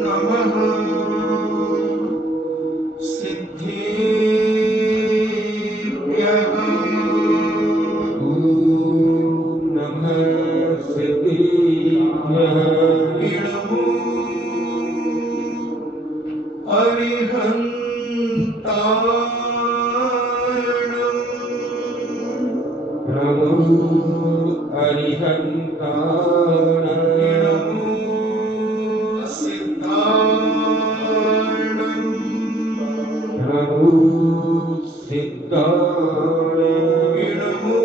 नमः सिद्धेभ्यः। ओम नमः सिद्धेभ्यः। नमो अरिहन्ताणम्। नमो अरिहन्ताणाय। नमो सिद्धाणम्। नमो सिद्धाय। नमो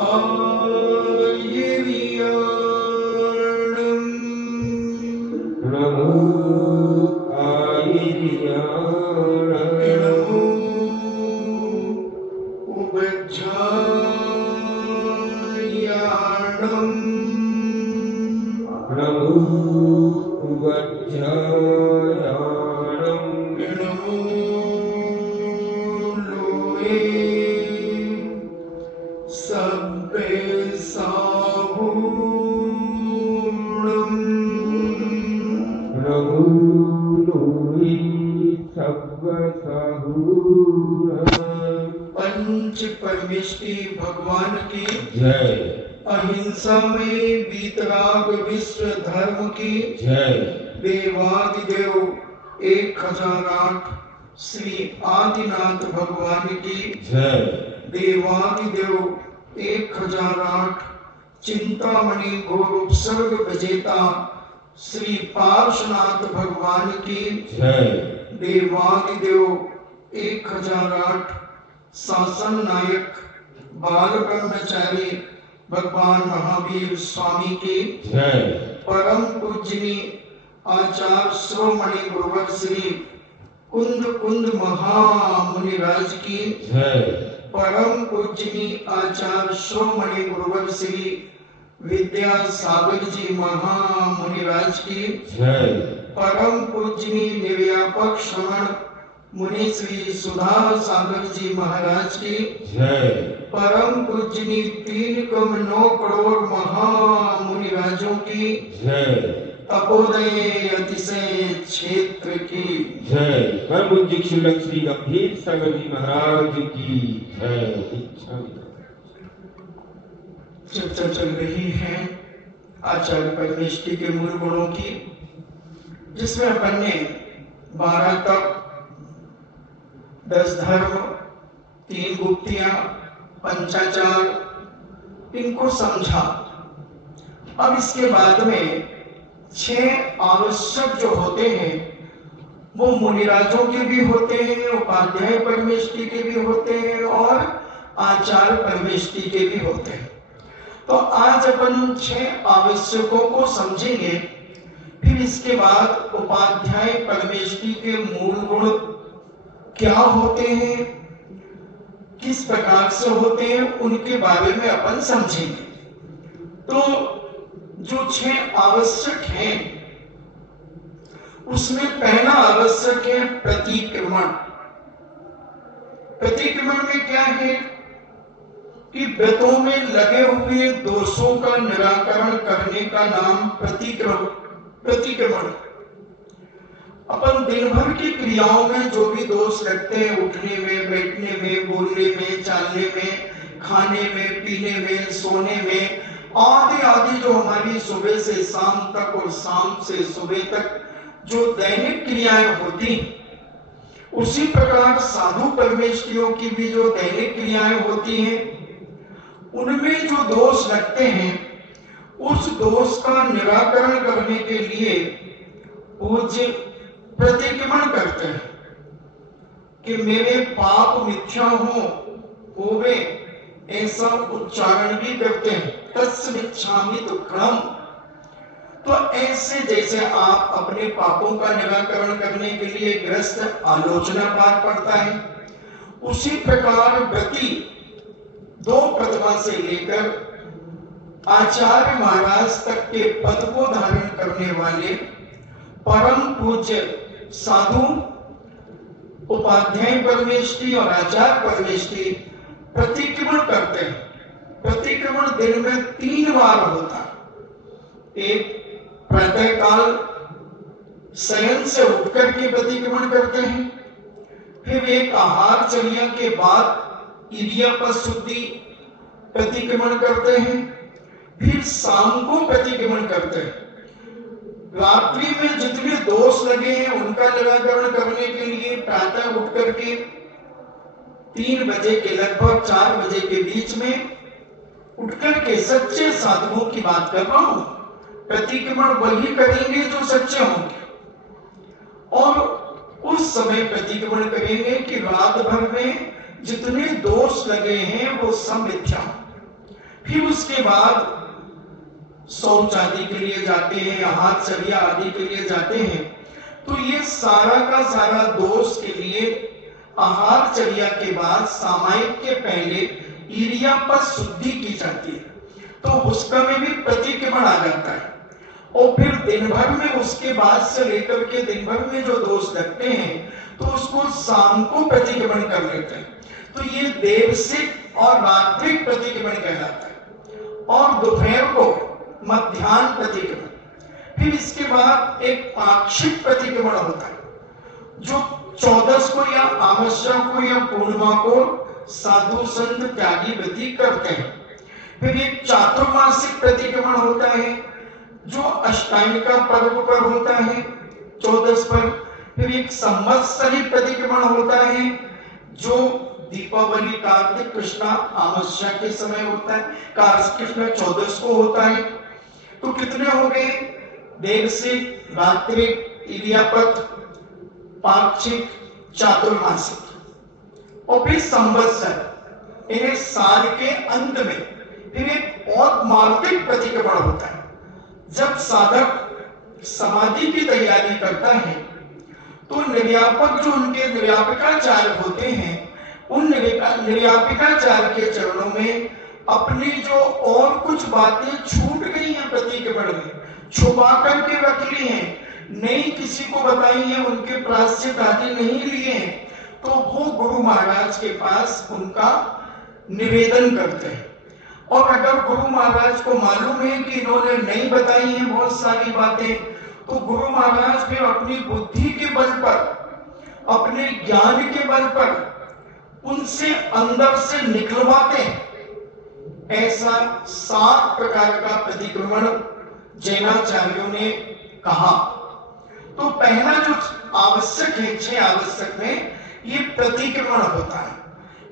आयर्याणम्। नमो आयर्याणाय। नमो उभयज्झायाणम्। नमो उवज्झायाणम्। नमो लोहे सब्बे साहूणम्। नमो लोहि सब्बसाहूणम्। पंच परमेष्टि भगवान की जय। अहिंसा में वीतराग विश्व धर्म की जय। देवादिदेव 1008 श्री आदिनाथ भगवान की जय। देवादिदेव 1008 चिंतामणि घोर उपसर्ग विजेता श्री पार्श्वनाथ भगवान की जय। देवादिदेव 1008 शासन नायक बाल ब्रह्मचारी भगवान महावीर स्वामी की जय। परम पूजनी आचार्य श्रोमणि गुरुवर श्री कुंद कुंद महामुनिराज की जय। परम पूजनी आचार्य श्रोमणि गुरुवर श्री विद्यासागर जी महामुनिराज की जय। परम पूजनी निर्व्यापक श्रवण मुनि श्री सुधा सागर जी महाराज की जय। परम पूजनी 3,9 करोड़ महामुनिराजों की जय। तपोदय अतिशय क्षेत्र की जय। परम पूज्य शिवलक श्री गंभीर सागर जी महाराज की जय। चर्चा चल रही है आचार्य परमेष्टि के मूल गुणों की, जिसमें अपन ने 12 तक 10 धर्म, 3 गुप्तियां, पंचाचार, इनको समझा। अब इसके बाद में 6 आवश्यक जो होते हैं वो मुनिराजों के भी होते हैं, उपाध्याय परमेष्टि के भी होते हैं और आचार्य परमेष्टि के भी होते हैं। तो आज अपन 6 आवश्यकों को समझेंगे। फिर इसके बाद उपाध्याय परमेष्टि के मूल गुण क्या होते हैं, किस प्रकार से होते हैं, उनके बारे में अपन समझेंगे। तो जो 6 आवश्यक हैं उसमें पहला आवश्यक है प्रतिक्रमण। प्रतिक्रमण में क्या है कि व्रतों में लगे हुए दोषों का निराकरण करने का नाम प्रतिक्रमण। अपन दिन भर की क्रियाओं में जो भी दोष लगते हैं, उठने में, बैठने में, बोलने में, चालने में, खाने में, पीने में, सोने में, आदि आदि जो हमारी सुबह से शाम तक और शाम से सुबह तक जो दैनिक क्रियाएं होती, उसी प्रकार साधु परमेष्टियों की भी जो दैनिक क्रियाएं होती हैं, उनमें जो दोष लगते हैं उस दोष का निराकरण करने के लिए पूज्य प्रतिक्रमण करते हैं कि मेरे पाप मिथ्या होवे, ऐसा उच्चारण भी करते हैं। तस्मिच्छामि दुक्कडम्। तो ऐसे जैसे आप अपने पापों का निराकरण करने के लिए ग्रस्त आलोचना पाठ पढ़ता है, उसी प्रकार व्रती 2 प्रतिमा से लेकर आचार्य महाराज तक के पद को धारण करने वाले परम पूज्य साधु उपाध्याय परमेष्टि और आचार्य परमेष्टि प्रतिक्रमण करते हैं। प्रतिक्रमण दिन में 3 बार होता है। एक प्रातःकाल शयन से उठकर के प्रतिक्रमण करते हैं, फिर एक आहारचर्या के बाद इडियापद शुद्धि प्रतिक्रमण करते हैं, फिर शाम को प्रतिक्रमण करते हैं। रात्रि में जितने दोष लगे हैं उनका निराकरण करने के लिए प्रातः उठ करके 3 बजे के लगभग 4 बजे के बीच में उठकर के सच्चे साधुओं की बात कर रहा हूं, प्रतिक्रमण वही करेंगे जो सच्चे होंगे और उस समय प्रतिक्रमण करेंगे कि रात भर में जितने दोष लगे हैं वो सब मिथ्या। फिर उसके बाद शौच आदि के लिए जाते हैं, आहारचर्या आदि के लिए जाते हैं, तो ये सारा का सारा दोष के लिए आहारचर्या के बाद सामायिक के पहले इडियापद शुद्धि की जाती है, तो उसका में भी प्रतिक्रमण आ जाता है और फिर दिन भर में उसके बाद से लेकर के दिन भर में जो दोष लगते हैं तो उसको शाम को प्रतिक्रमण कर लेते हैं, तो ये देवसिक और रात्रिक प्रतिक्रमण कहलाता है। और दोपहर को मध्याह्न प्रतिक्रमण, फिर इसके बाद एक पाक्षिक प्रतिक्रमण होता है जो 14 को या अमावस्या को या पूर्णिमा को साधु संत त्यागी व्रती करते हैं। फिर एक चातुर्मासिक प्रतिक्रमण होता है जो अष्टांग का पर्व पर होता है 14 पर। फिर एक संवत्सरी प्रतिक्रमण होता है जो दीपावली कार्तिक कृष्णा अमावस्या के समय होता है, कार्तिक कृष्णा 14 को होता है। तो कितने हो गए? देवसिक, रात्रिक, इडियापद, पाक्षिक, चातुर्मासिक और फिर संवत्सर। इन्हें साल के अंत में फिर एक और मार्तिक प्रतिक्रमण होता है। जब साधक समाधि की तैयारी करता है तो निर्यापक जो उनके निर्यापिकाचार्य होते हैं, उन निर्यापिकाचार्य के चरणों में अपनी जो और कुछ बातें छूट गई हैं प्रतिक्रमण में, छुपा करके रख ली हैं, नहीं किसी को बताई है, उनके प्रायश्चित आदि नहीं लिए हैं, तो वो गुरु महाराज के पास उनका निवेदन करते हैं। और अगर गुरु महाराज को मालूम है कि इन्होंने नहीं बताई है बहुत सारी बातें, तो गुरु महाराज फिर अपनी बुद्धि के बल पर, अपने ज्ञान के बल पर उनसे अंदर से निकलवाते हैं। ऐसा 7 प्रकार का प्रतिक्रमण जैनाचार्यों ने कहा। तो पहला जो आवश्यक है, 6 आवश्यक में ये प्रतिक्रमण होता है।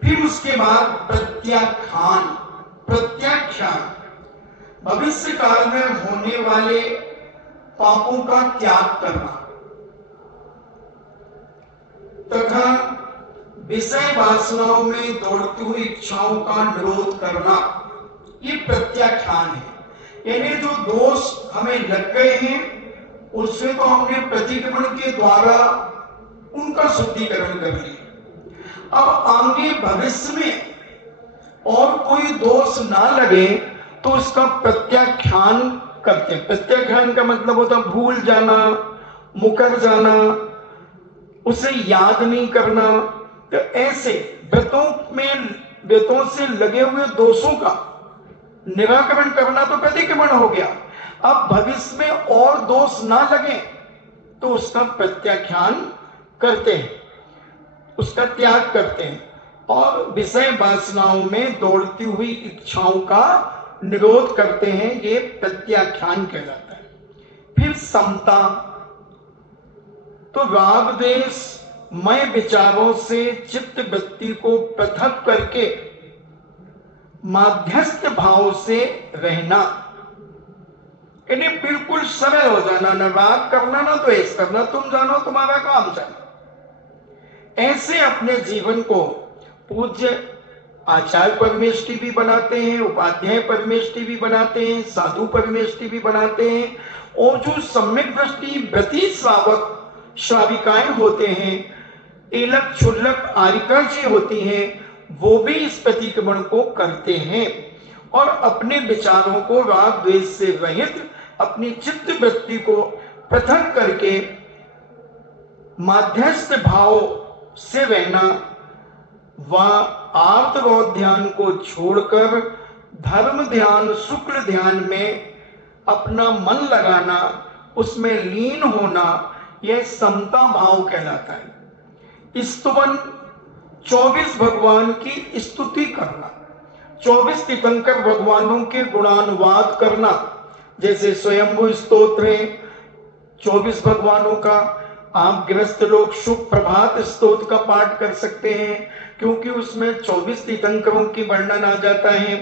फिर उसके बाद प्रत्याख्यान, भविष्य काल में होने वाले पापों का त्याग करना तथा विषय वासनाओं में दौड़ती हुई इच्छाओं का निरोध करना, ये प्रत्याख्यान है। यानी जो दोष हमें लग गए हैं उससे तो हमने प्रतिक्रमण के द्वारा उनका शुद्धिकरण कर लिया। अब आगे भविष्य में और कोई दोष ना लगे तो उसका प्रत्याख्यान करते हैं। प्रत्याख्यान का मतलब होता है भूल जाना, मुकर जाना, उसे याद नहीं करना। तो ऐसे व्रतों से लगे हुए दोषों का निराकरण करना तो प्रतिक्रमण हो गया। अब भविष्य में और दोष ना लगे तो उसका प्रत्याख्यान करते हैं, उसका त्याग करते हैं और विषय वासनाओं में दौड़ती हुई इच्छाओं का निरोध करते हैं। ये प्रत्याख्यान कहलाता है। फिर समता, तो राग द्वेष मय विचारों से चित्त वृत्ति को पृथक करके माध्यस्थ भाव से रहना, इन्हें बिल्कुल सरल हो जाना, न राग करना न द्वेष करना, तुम जानो तुम्हारा काम जानो। ऐसे अपने जीवन को पूज्य आचार्य परमेष्टि भी बनाते हैं, उपाध्याय परमेष्टि भी बनाते हैं, साधु परमेष्टि भी बनाते हैं। और जो सम्यक दृष्टि व्रती श्रावक श्राविकाएं होते हैं, तिलक क्षुल्लक आरिका जी होती हैं, वो भी इस प्रतिक्रमण को करते हैं और अपने विचारों को राग द्वेष से रहित अपनी चित्त वृत्ति को पृथक करके माध्यस्थ भाव से रहना व आर्तरोध ध्यान को छोड़कर धर्म ध्यान, शुक्ल ध्यान में अपना मन लगाना, उसमें लीन होना, यह समता भाव कहलाता है। स्तुवन 24 भगवान की स्तुति करना, 24 तीर्थंकर भगवानों के गुणानुवाद करना, जैसे स्वयंभू स्तोत्र है 24 भगवानों का। आप गृहस्थ लोग शुभ प्रभात स्तोत्र का पाठ कर सकते हैं, क्योंकि उसमें 24 तीर्थंकरों की वर्णन आ जाता है।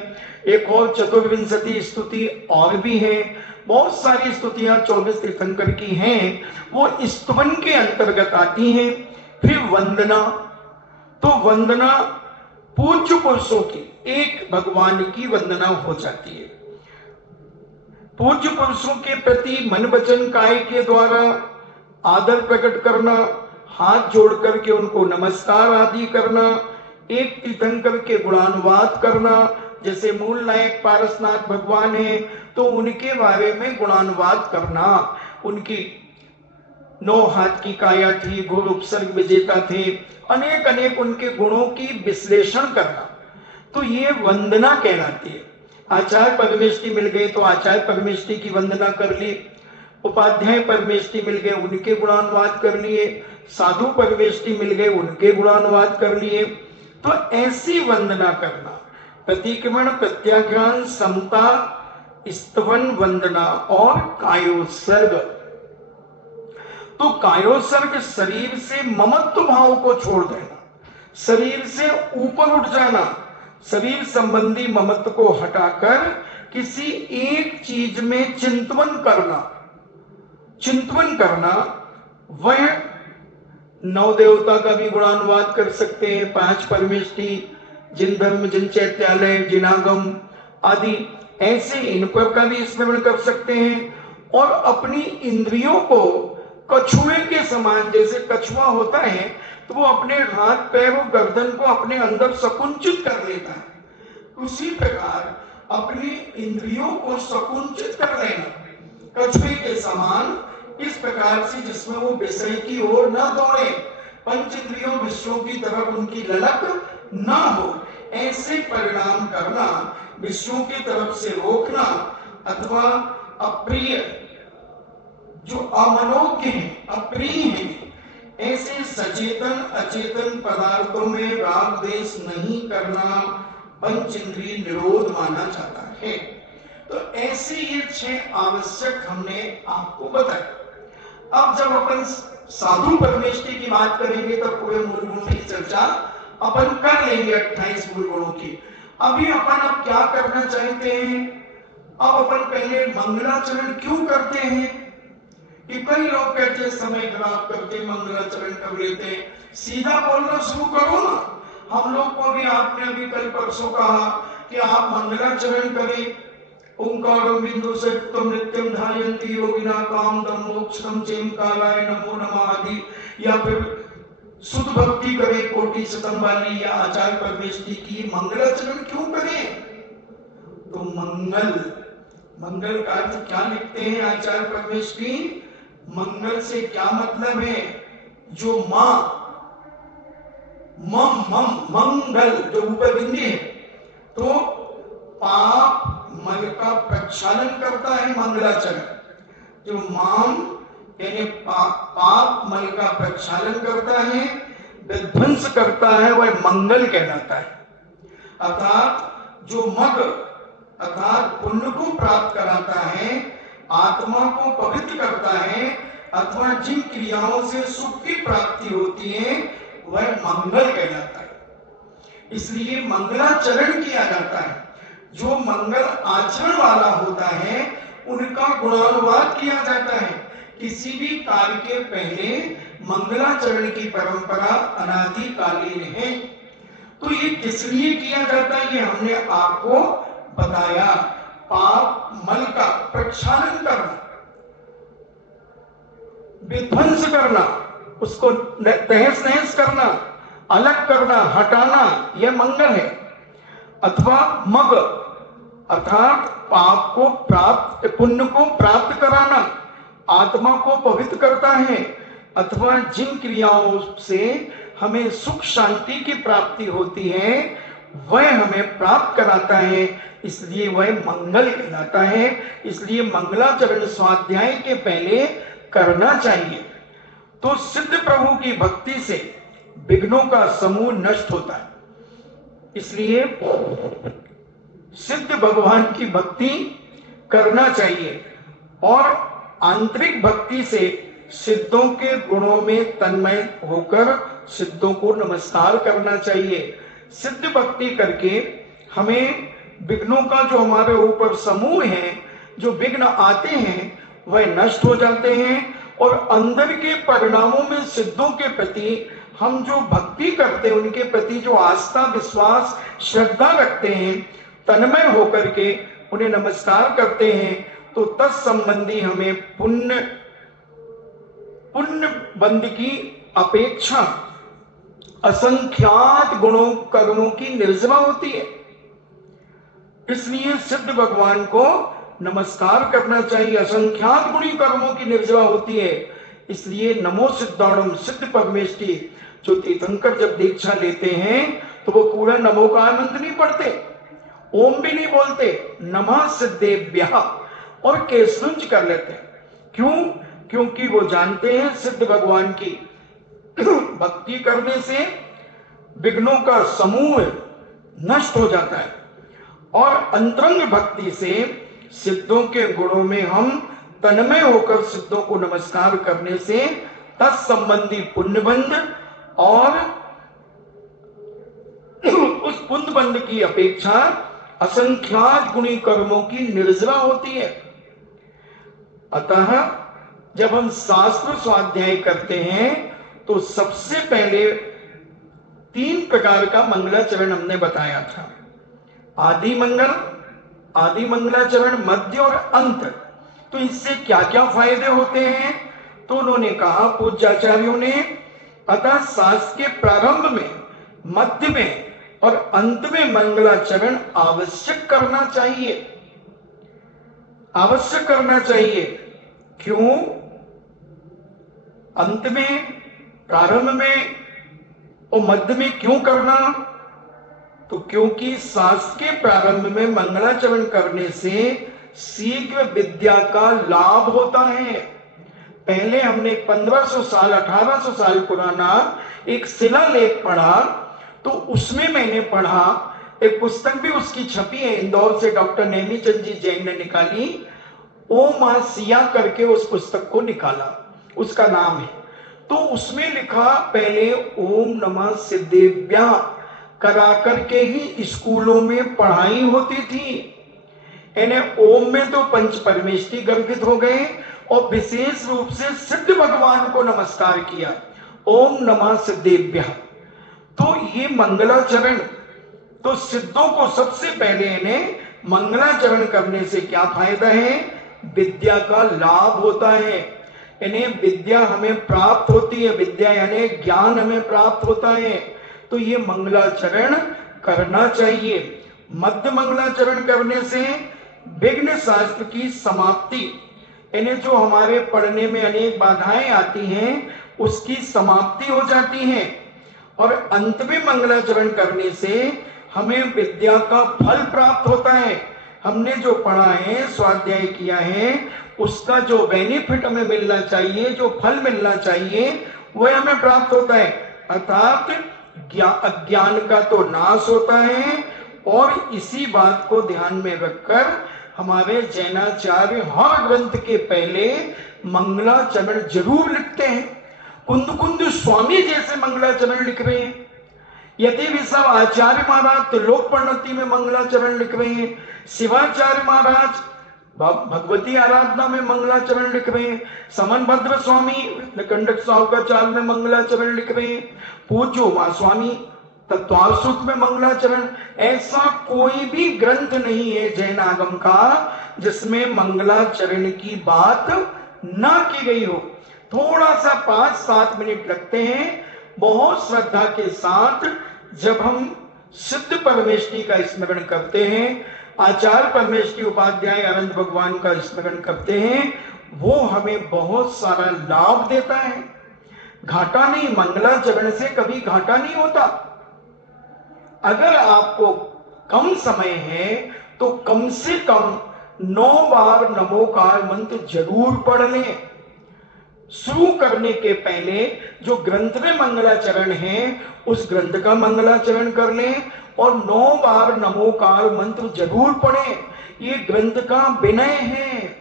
एक और चतुर्विंशति स्तुति और भी है, बहुत सारी स्तुतियां 24 तीर्थंकर की हैं, वो स्तुवन के अंतर्गत आती हैं। फिर वंदना, तो वंदना पूज्य पुरुषों की, एक भगवान की वंदना हो जाती है। पूज्य पुरुषों के प्रति मन वचन काया के द्वारा आदर प्रकट करना, हाथ जोड़ करके उनको नमस्कार आदि करना, एक तीर्थंकर के गुणानुवाद करना, जैसे मूल नायक पारसनाथ भगवान है तो उनके बारे में गुणानुवाद करना, उनकी 9 हाथ की काया थी, घोर उपसर्ग विजेता थे, अनेक अनेक उनके गुणों की विश्लेषण करना, तो ये वंदना कहलाती है। आचार्य परमेष्टि मिल गए तो आचार्य परमेष्टि की वंदना कर ली, उपाध्याय परमेष्टि मिल गए उनके गुणानुवाद कर लिए, साधु परमेष्टि मिल गए उनके गुणानुवाद कर लिए। तो ऐसी वंदना करना, प्रतिक्रमण, प्रत्याख्यान, समता, स्तवन, वंदना और कायोत्सर्ग। तो कायोत्सर्ग शरीर से ममत्व भाव को छोड़ देना, शरीर से ऊपर उठ जाना, शरीर संबंधी ममत्व को हटाकर किसी एक चीज में चिंतन करना। चिंतन करना, वह 9 देवता का भी गुणानुवाद कर सकते हैं, 5 परमेष्टि, जिन धर्म, जिन चैत्यालय, जिनागम आदि, ऐसे इन पर का भी स्मरण कर सकते हैं। और अपनी इंद्रियों को कछुए के समान, जैसे कछुआ होता है तो वो अपने हाथ पैर और गर्दन को अपने अंदर संकुचित कर लेता है, उसी प्रकार अपनी इंद्रियों को संकुचित कर लेना कछुए के समान, इस प्रकार से जिसमें वो विषय की ओर न दौड़े, पंच इंद्रियों विषयों की तरफ उनकी ललक न हो, ऐसे परिणाम करना, विषयों की तरफ से रोकना, अथवा अप्रिय जो अमनोज्ञ है, अप्रिय है, ऐसे सचेतन अचेतन पदार्थों में राग द्वेष नहीं करना पंच इंद्रिय निरोध माना जाता है। तो ऐसे ये 6 आवश्यक हमने आपको बताया। अब जब अपन साधु परमेष्टि की बात करेंगे तब पूरे मूल गुणों की चर्चा अपन कर लेंगे, 28 मूल गुणों की। अभी अपन अब क्या करना चाहते हैं, अब अपन पहले मंगलाचरण क्यों करते हैं कि कई लोग कहते हैं समय खराब करते, मंगलाचरण कर लेते, सीधा बोलना शुरू करो ना। हम लोग को भी आपने अभी कल परसों कहा कि आप मंगलाचरण करें, ओंकारं बिंदु सत्तम नित्यम ध्यायन्ति योगिना कामदम मोक्षम चेम कालाय नमो नमः आदि, या फिर शुद्ध भक्ति करें कोटि शतम वाली, या आचार्य परमेष्टि की मंगलाचरण क्यों करें? तो मंगल, मंगल का अर्थ क्या लिखते हैं आचार्य परमेष्टि? मंगल से क्या मतलब है? जो मां मम मम मंगल जो ऊपर बिंदी है, तो पाप मल का प्रक्षालन करता है मंगलाचरण। जो माम यानी पाप मल का प्रक्षालन करता है, विध्वंस करता है, वह मंगल कहलाता है। अर्थात जो मग अर्थात पुण्य को प्राप्त कराता है, आत्मा को पवित्र करता है, अथवा जिन क्रियाओं से सुख की प्राप्ति होती है वह मंगल कहलाता है। इसलिए मंगलाचरण किया जाता है। जो मंगल आचरण वाला होता है उनका गुणानुवाद किया जाता है। किसी भी कार्य के पहले मंगलाचरण की परंपरा अनादिकालीन है। तो ये किस लिए किया जाता है ये हमने आपको बताया। पाप मल का प्रक्षालन करना, विध्वंस करना, उसको तहस नहस करना, अलग करना, हटाना, यह मंगल है। अथवा मग अर्थात पाप को प्राप्त, पुण्य को प्राप्त कराना, आत्मा को पवित्र करता है, अथवा जिन क्रियाओं से हमें सुख शांति की प्राप्ति होती है वह हमें प्राप्त कराता है, इसलिए वह मंगल कहलाता है। इसलिए मंगलाचरण स्वाध्याय के पहले करना चाहिए। तो सिद्ध प्रभु की भक्ति से विघ्नों का समूह नष्ट होता है। इसलिए सिद्ध भगवान की भक्ति करना चाहिए और आंतरिक भक्ति से सिद्धों के गुणों में तन्मय होकर सिद्धों को नमस्कार करना चाहिए। सिद्ध भक्ति करके हमें विघ्नों का जो हमारे ऊपर समूह है, जो विघ्न आते हैं वह नष्ट हो जाते हैं और अंदर के परिणामों में सिद्धों के प्रति हम जो भक्ति करते हैं, उनके प्रति जो आस्था, विश्वास, श्रद्धा रखते हैं, तन्मय होकर के उन्हें नमस्कार करते हैं, तो तत्संबंधी हमें पुण्य बंध की अपेक्षा असंख्यात गुणों कर्मों की निर्जरा होती है। इसलिए सिद्ध भगवान को नमस्कार करना चाहिए। असंख्यात गुणी कर्मों की निर्जरा होती है। इसलिए नमो सिद्धाणम, सिद्ध परमेष्टि, जो तीर्थंकर जब दीक्षा लेते हैं तो वो पूरा नमो का मंत्र नहीं पढ़ते, ओम भी नहीं बोलते, नमः सिद्धेभ्यः और केसनुंच कर लेते हैं। क्यों? क्योंकि वो जानते हैं सिद्ध भगवान की भक्ति करने से विघ्नों का समूह नष्ट हो जाता है और अंतरंग भक्ति से सिद्धों के गुणों में हम तन्मय होकर सिद्धों को नमस्कार करने से तत्संबंधी पुण्यबंध और उस पुण्यबंध की अपेक्षा असंख्यात गुणी कर्मों की निर्जरा होती है। अतः जब हम शास्त्र स्वाध्याय करते हैं तो सबसे पहले 3 प्रकार का मंगलाचरण हमने बताया था। आदि मंगल, आदि मंगलाचरण, मध्य और अंत। तो इससे क्या क्या फायदे होते हैं? तो उन्होंने कहा, पूज्याचार्यों ने, अतः शास्त्र के प्रारंभ में, मध्य में और अंत में मंगलाचरण आवश्यक करना चाहिए। आवश्यक करना चाहिए। क्यों? अंत में, प्रारंभ में और मध्य में क्यों करना? तो क्योंकि शास्त्र के प्रारंभ में मंगलाचरण करने से शीघ्र विद्या का लाभ होता है। पहले हमने 1500 साल 1800 साल पुराना एक शिलालेख पढ़ा, तो उसमें मैंने पढ़ा, एक पुस्तक भी उसकी छपी है, इंदौर से डॉक्टर नेमीचंद जी जैन ने निकाली, ओम आ सिया करके उस पुस्तक को निकाला, उसका नाम है। तो उसमें लिखा, पहले ओम नमः सिद्धेभ्यः करा करके ही स्कूलों में पढ़ाई होती थी। यानी ओम में तो पंच परमेष्टि गर्भित हो गए और विशेष रूप से सिद्ध भगवान को नमस्कार किया, ओम नमः सिद्धेभ्यः। तो ये मंगलाचरण, तो सिद्धों को सबसे पहले इन्हें मंगलाचरण करने से क्या फायदा है? विद्या का लाभ होता है। इन्हें विद्या हमें प्राप्त होती है, विद्या यानी ज्ञान हमें प्राप्त होता है। तो ये मंगलाचरण करना चाहिए। मध्य मंगलाचरण करने से विघ्न शास्त्र की समाप्ति, इन्हें जो हमारे पढ़ने में अनेक बाधाएं आती हैं उसकी समाप्ति हो जाती है। और अंत में मंगलाचरण करने से हमें विद्या का फल प्राप्त होता है। हमने जो पढ़ा है, स्वाध्याय किया है, उसका जो बेनिफिट हमें मिलना चाहिए, जो फल मिलना चाहिए, वह हमें प्राप्त होता है। अर्थात अज्ञान का तो नाश होता है। और इसी बात को ध्यान में रखकर हमारे जैनाचार्य हर ग्रंथ के पहले मंगलाचरण जरूर लिखते हैं। कुंद स्वामी जैसे मंगलाचरण लिख रहे हैं, यदि भी सब आचार्य महाराज त्रिलोक प्रणति में मंगलाचरण लिख रहे हैं, शिवाचार्य महाराज भगवती आराधना में मंगलाचरण लिख रहे हैं, समन भद्र स्वामी कंडक साहुकाचार्य में मंगलाचरण लिख रहे हैं, पूज्य उमा स्वामी तत्वासुत में मंगलाचरण। ऐसा कोई भी ग्रंथ नहीं है जैन आगम का जिसमें मंगलाचरण की बात ना की गई हो। थोड़ा सा 5-7 मिनट लगते हैं बहुत श्रद्धा के साथ जब हम सिद्ध परमेष्टि का स्मरण करते हैं, आचार्य परमेष्टि उपाध्याय अनंत भगवान का स्मरण करते हैं, वो हमें बहुत सारा लाभ देता है। घाटा नहीं, मंगलाचरण से कभी घाटा नहीं होता। अगर आपको कम समय है तो कम से कम 9 बार नमोकार मंत्र जरूर पढ़ लें। शुरू करने के पहले जो ग्रंथ में मंगलाचरण है उस ग्रंथ का मंगलाचरण कर लें और 9 बार नमोकार मंत्र जरूर पढ़ें। ये ग्रंथ का विनय है,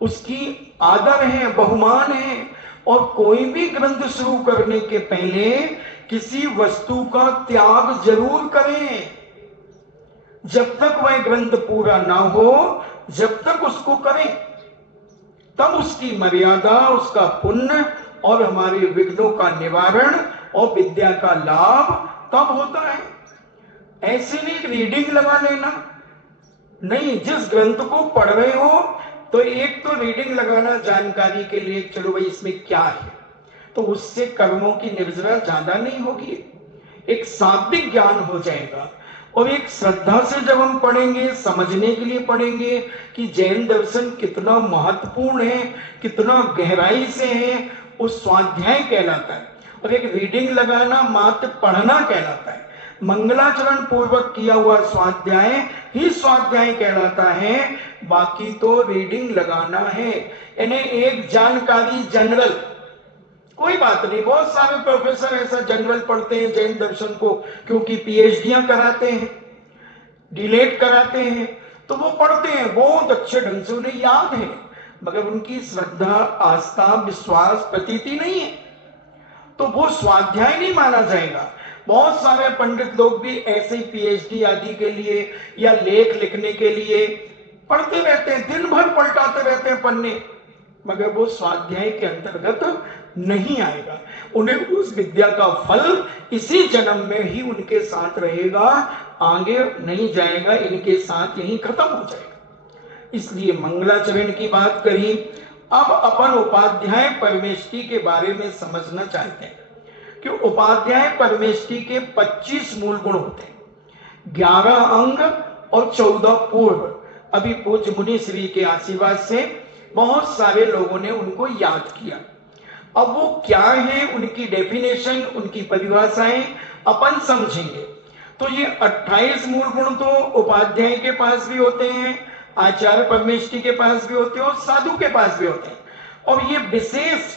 उसकी आदर है, बहुमान है। और कोई भी ग्रंथ शुरू करने के पहले किसी वस्तु का त्याग जरूर करें। जब तक वह ग्रंथ पूरा ना हो जब तक उसको करें, तब उसकी मर्यादा, उसका पुण्य और हमारे विघ्नों का निवारण और विद्या का लाभ तब होता है। ऐसे नहीं रीडिंग लगा लेना, नहीं। जिस ग्रंथ को पढ़ रहे हो तो एक तो रीडिंग लगाना जानकारी के लिए, चलो भाई इसमें क्या है, तो उससे कर्मों की निर्जरा ज्यादा नहीं होगी, एक शाब्दिक ज्ञान हो जाएगा। और एक श्रद्धा से जब हम पढ़ेंगे, समझने के लिए पढ़ेंगे कि जैन दर्शन कितना महत्वपूर्ण है, कितना गहराई से है, उस स्वाध्याय कहलाता है। और एक रीडिंग लगाना मात्र पढ़ना कहलाता है। मंगलाचरण पूर्वक किया हुआ स्वाध्याय ही स्वाध्याय कहलाता है, बाकी तो रीडिंग लगाना है। यानी एक जानकारी जनरल, कोई बात नहीं। बहुत सारे प्रोफेसर ऐसा जनरल पढ़ते हैं जैन दर्शन को, क्योंकि पीएचडियां कराते हैं, डिलेट कराते हैं, तो वो पढ़ते हैं बहुत अच्छे ढंग से, उन्हें याद है, मगर उनकी श्रद्धा, आस्था, विश्वास, प्रतीति नहीं है, तो वो स्वाध्याय नहीं माना जाएगा। बहुत सारे पंडित लोग भी ऐसे ही पीएचडी आदि के लिए या लेख लिखने के लिए पढ़ते रहते हैं, दिन भर पलटाते रहते हैं पन्ने, मगर वो स्वाध्याय के अंतर्गत नहीं आएगा। उन्हें उस विद्या का फल इसी जन्म में ही उनके साथ रहेगा, आगे नहीं जाएगा, इनके साथ यही खत्म हो जाएगा। इसलिए मंगलाचरण की बात करी। अब अपन उपाध्याय परमेष्टि के बारे में समझना चाहते हैं कि उपाध्याय परमेष्टि के 25 मूल गुण होते हैं, 11 अंग और 14 पूर्व। अभी पूज्य मुनि श्री के आशीर्वाद से बहुत सारे लोगों ने उनको याद किया। अब वो क्या है, उनकी डेफिनेशन, उनकी परिभाषाएं अपन समझेंगे। तो ये 28 मूल गुण तो उपाध्याय के पास भी होते हैं, आचार्य परमेष्टि के पास भी होते हैं और साधु के पास भी होते हैं। और ये विशेष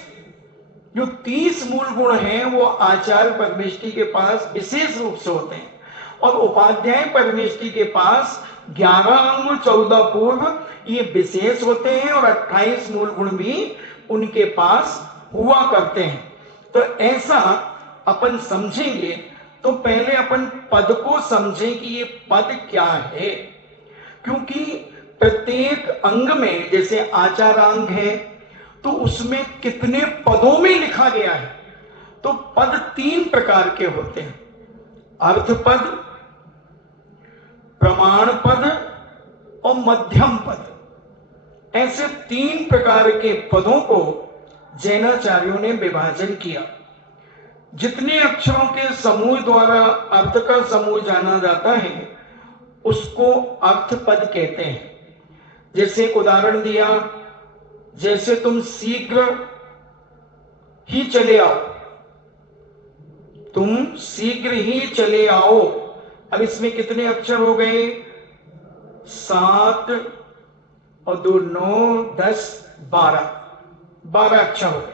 जो 30 मूल गुण हैं वो आचार्य परमेष्टि के पास विशेष रूप से होते हैं, और उपाध्याय परमेष्टि के पास 11 अंग 14 पूर्व ये विशेष होते हैं, और 28 मूल गुण भी उनके पास हुआ करते हैं। तो ऐसा अपन समझेंगे। तो पहले अपन पद को समझें कि ये पद क्या है, क्योंकि प्रत्येक अंग में, जैसे आचारांग है तो उसमें कितने पदों में लिखा गया है। तो पद 3 प्रकार के होते हैं, अर्थ पद, प्रमाण पद और मध्यम पद। ऐसे 3 प्रकार के पदों को जैनाचार्यों ने विभाजन किया। जितने अक्षरों के समूह द्वारा अर्थ का समूह जाना जाता है उसको अर्थ पद कहते हैं। जैसे एक उदाहरण दिया, जैसे तुम शीघ्र ही चले आओ, तुम शीघ्र ही चले आओ। अब इसमें कितने अक्षर हो गए? 7 और 2 9 10 12 अक्षर हो गए।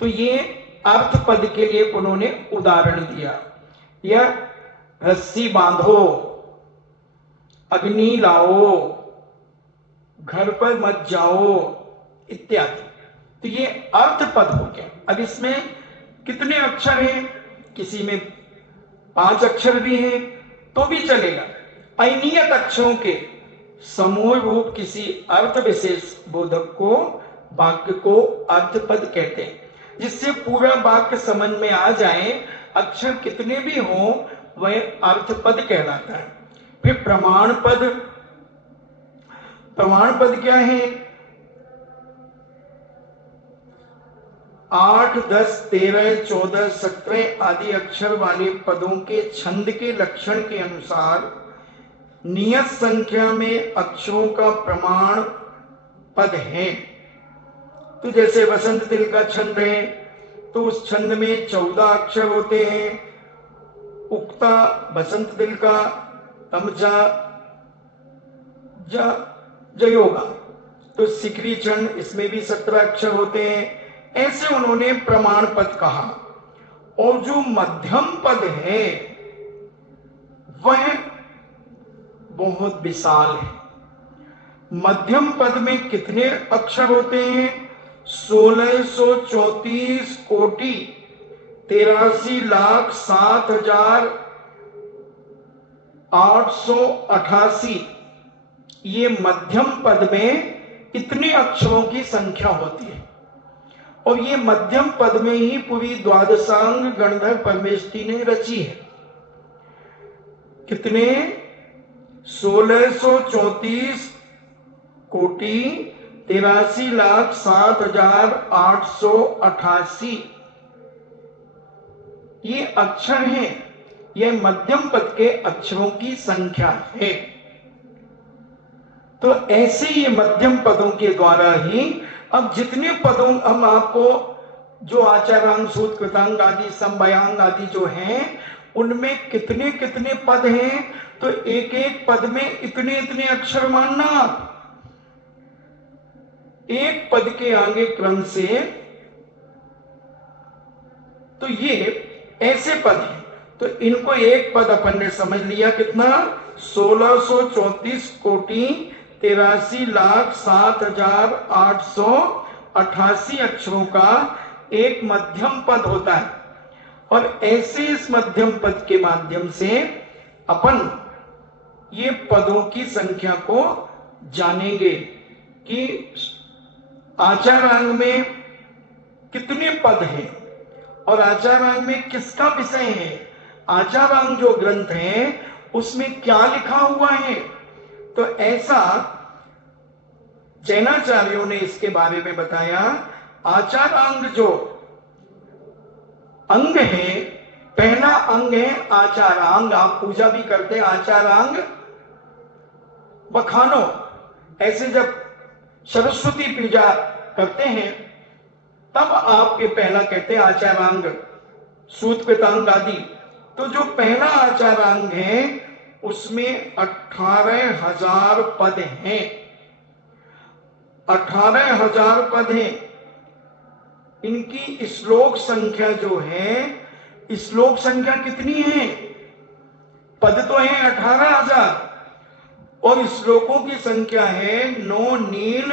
तो ये अर्थ पद के लिए उन्होंने उदाहरण दिया। यह रस्सी बांधो, अग्नि लाओ, घर पर मत जाओ इत्यादि। तो ये अर्थ पद हो गया। अब इसमें कितने अक्षर हैं? किसी में 5 अक्षर भी हैं तो भी चलेगा। अनियत अक्षरों के समूह रूप किसी अर्थ विशेष बोधक को, वाक्य को अर्थ पद कहते हैं। जिससे पूरा वाक्य समझ में आ जाए, अक्षर कितने भी हो वह अर्थ पद कहलाता है। फिर प्रमाण पद। प्रमाण पद क्या है? 8 10 13 14 17 आदि अक्षर वाले पदों के छंद के लक्षण के अनुसार नियत संख्या में अक्षरों का प्रमाण पद है। तो जैसे वसंत तिल का छंद है तो उस छंद में 14 अक्षर होते हैं, उक्ता बसंत दिल का, तमजा जयोगा। तो सिकरी चरण, इसमें भी 17 अक्षर होते हैं। ऐसे उन्होंने प्रमाण पद कहा। और जो मध्यम पद है वह बहुत विशाल है। मध्यम पद में कितने अक्षर होते हैं? 1634 कोटि 83,07,888 ये मध्यम पद में इतने अक्षरों की संख्या होती है। और ये मध्यम पद में ही पूरी द्वादशांग गणधर परमेष्ठी ने रची है। कितने? 1634 कोटि 83,07,888 ये अक्षर हैं। ये मध्यम पद के अक्षरों की संख्या है। तो ऐसे ये मध्यम पदों के द्वारा ही अब जितने पदों हम आपको जो आचारांग, सूत, कृतांग आदि, समवायांग आदि जो हैं उनमें कितने कितने पद हैं, तो एक एक पद में इतने इतने अक्षर मानना आप। एक पद के आगे क्रम से, तो ये ऐसे पद हैं। तो इनको एक पद अपन ने समझ लिया। कितना? 1634 कोटि 83,07,888 अक्षरों का एक मध्यम पद होता है। और ऐसे इस मध्यम पद के माध्यम से अपन ये पदों की संख्या को जानेंगे कि आचारांग में कितने पद हैं और आचारांग में किसका विषय है। आचारांग जो ग्रंथ है उसमें क्या लिखा हुआ है। तो ऐसा जैनाचार्यों ने इसके बारे में बताया। आचारांग जो अंग है, पहला अंग है आचारांग। आप पूजा भी करते हैं आचारांग बखानो। ऐसे जब सरस्वती पूजा करते हैं तब आपके पहला कहते हैं आचारांग, सूत, कृतांग आदि। तो जो पहला आचारांग है उसमें 18,000 पद हैं। 18,000 पद हैं। इनकी श्लोक संख्या जो है, श्लोक संख्या कितनी है? पद तो है 18,000 और श्लोकों की संख्या है 9 नील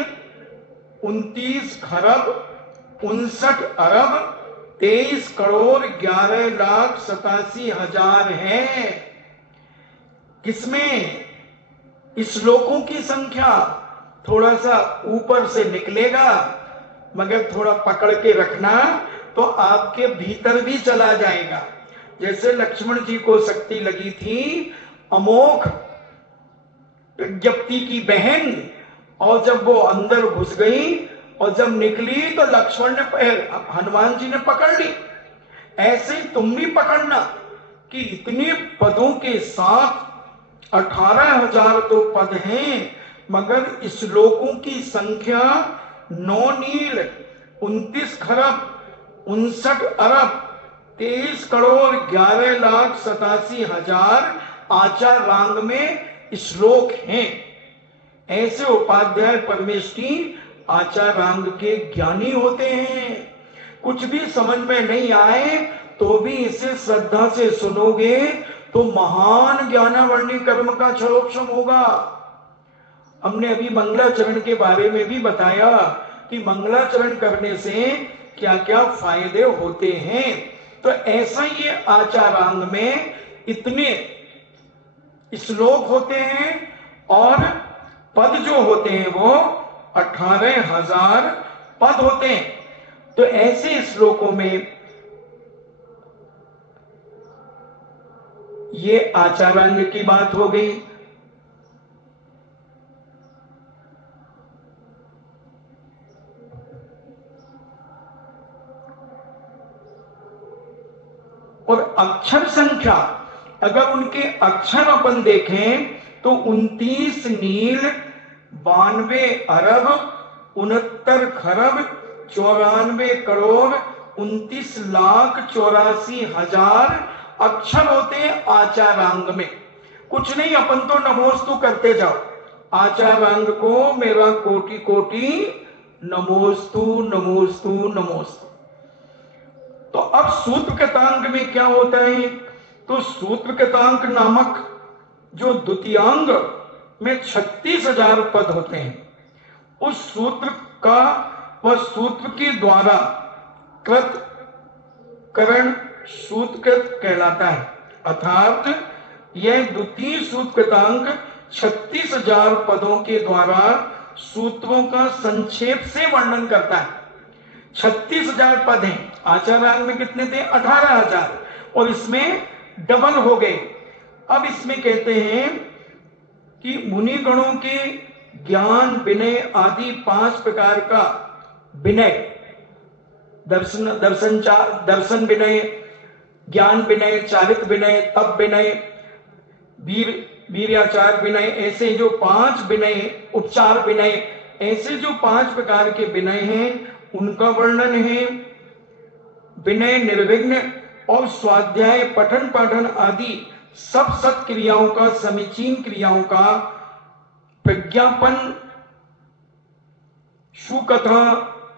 29 खरब 59 अरब 23 करोड़ 11,87,000 है। किसमें? श्लोकों की संख्या। थोड़ा सा ऊपर से निकलेगा मगर थोड़ा पकड़ के रखना तो आपके भीतर भी चला जाएगा। जैसे लक्ष्मण जी को शक्ति लगी थी अमोघ प्रज्ञप्ति की बहन, और जब वो अंदर घुस गई और जब निकली तो लक्ष्मण ने, हनुमान जी ने पकड़ ली। ऐसे ही तुम भी पकड़ना कि इतने पदों के साथ 18,000 तो पद हैं मगर श्लोकों की संख्या 9 नील 29 खरब 59 अरब 23 करोड़ 11,87,000 आचारांग में श्लोक हैं। ऐसे उपाध्याय परमेष्ठी आचारांग के ज्ञानी होते हैं। कुछ भी समझ में नहीं आए तो भी इसे श्रद्धा से सुनोगे तो महान ज्ञानावर्णी कर्म का क्षरोक्षम होगा। हमने अभी मंगलाचरण के बारे में भी बताया कि मंगलाचरण करने से क्या क्या फायदे होते हैं। तो ऐसा ही आचारांग में इतने श्लोक होते हैं और पद जो होते हैं वो 18,000 पद होते हैं। तो ऐसे श्लोकों में ये आचारांग की बात हो गई। और अक्षर संख्या, अगर उनके अक्षर अपन देखें तो 29 नील 92 अरब 69 खरब 94 करोड़ 29,84,000 अक्षर होते हैं आचारांग में। कुछ नहीं, अपन तो नमोस्तु करते जाओ। आचारांग को मेरा कोटि कोटि नमोस्तु नमोस्तु नमोस्तु। तो अब सूत्रकृतांग में क्या होता है? तो सूत्रकृतांग नामक जो द्वितीयांग में 36,000 पद होते हैं, उस सूत्र का वह सूत्र के द्वारा कृत करण सूत्रकृत कहलाता है। अर्थात यह द्वितीय सूत्रकृतांग 36,000 पदों के द्वारा सूत्रों का संक्षेप से वर्णन करता है। 36,000 पद हैं। आचारांग में कितने थे? 18,000, और इसमें डबल हो गए। अब इसमें कहते हैं कि मुनि गणों के ज्ञान विनय आदि 5 प्रकार का विनय, दर्शन विनय, ज्ञान विनय, चारित्र विनय, तप विनय, वीर्याचार विनय, ऐसे जो 5 विनय, उपचार विनय, ऐसे जो 5 प्रकार के विनय हैं उनका वर्णन है। विनय, निर्विघ्न और स्वाध्याय, पठन पाठन आदि सब सत्क्रियाओं का, समीचीन क्रियाओं का प्रज्ञापन, सुकथा,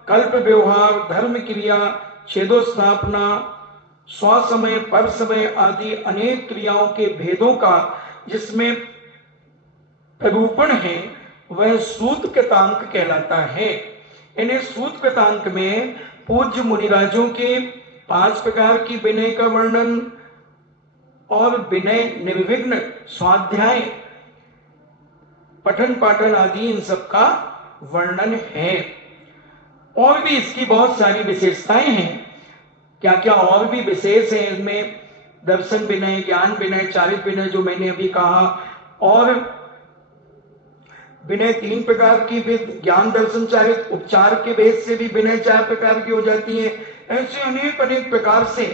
कल्प व्यवहार, धर्म क्रिया, छेदोस्थापना, स्वसमय, पर समय आदि अनेक क्रियाओं के भेदों का जिसमें प्ररूपण है वह सूत्रकृतांक कहलाता है। इन्हें सूत्रकृतांक में पूज्य मुनिराजों के 5 प्रकार की विनय का वर्णन और विनय, निर्विघ्न, स्वाध्याय, पठन पाठन आदि इन सब का वर्णन है। और भी इसकी बहुत सारी विशेषताएं हैं। क्या क्या और भी विशेष है इनमें? दर्शन विनय, ज्ञान विनय, चारित्र विनय जो मैंने अभी कहा, और विनय 3 प्रकार की, ज्ञान, दर्शन, चारित्र, उपचार के भेद से भी विनय 4 प्रकार की हो जाती है। ऐसे अनेक अनेक प्रकार से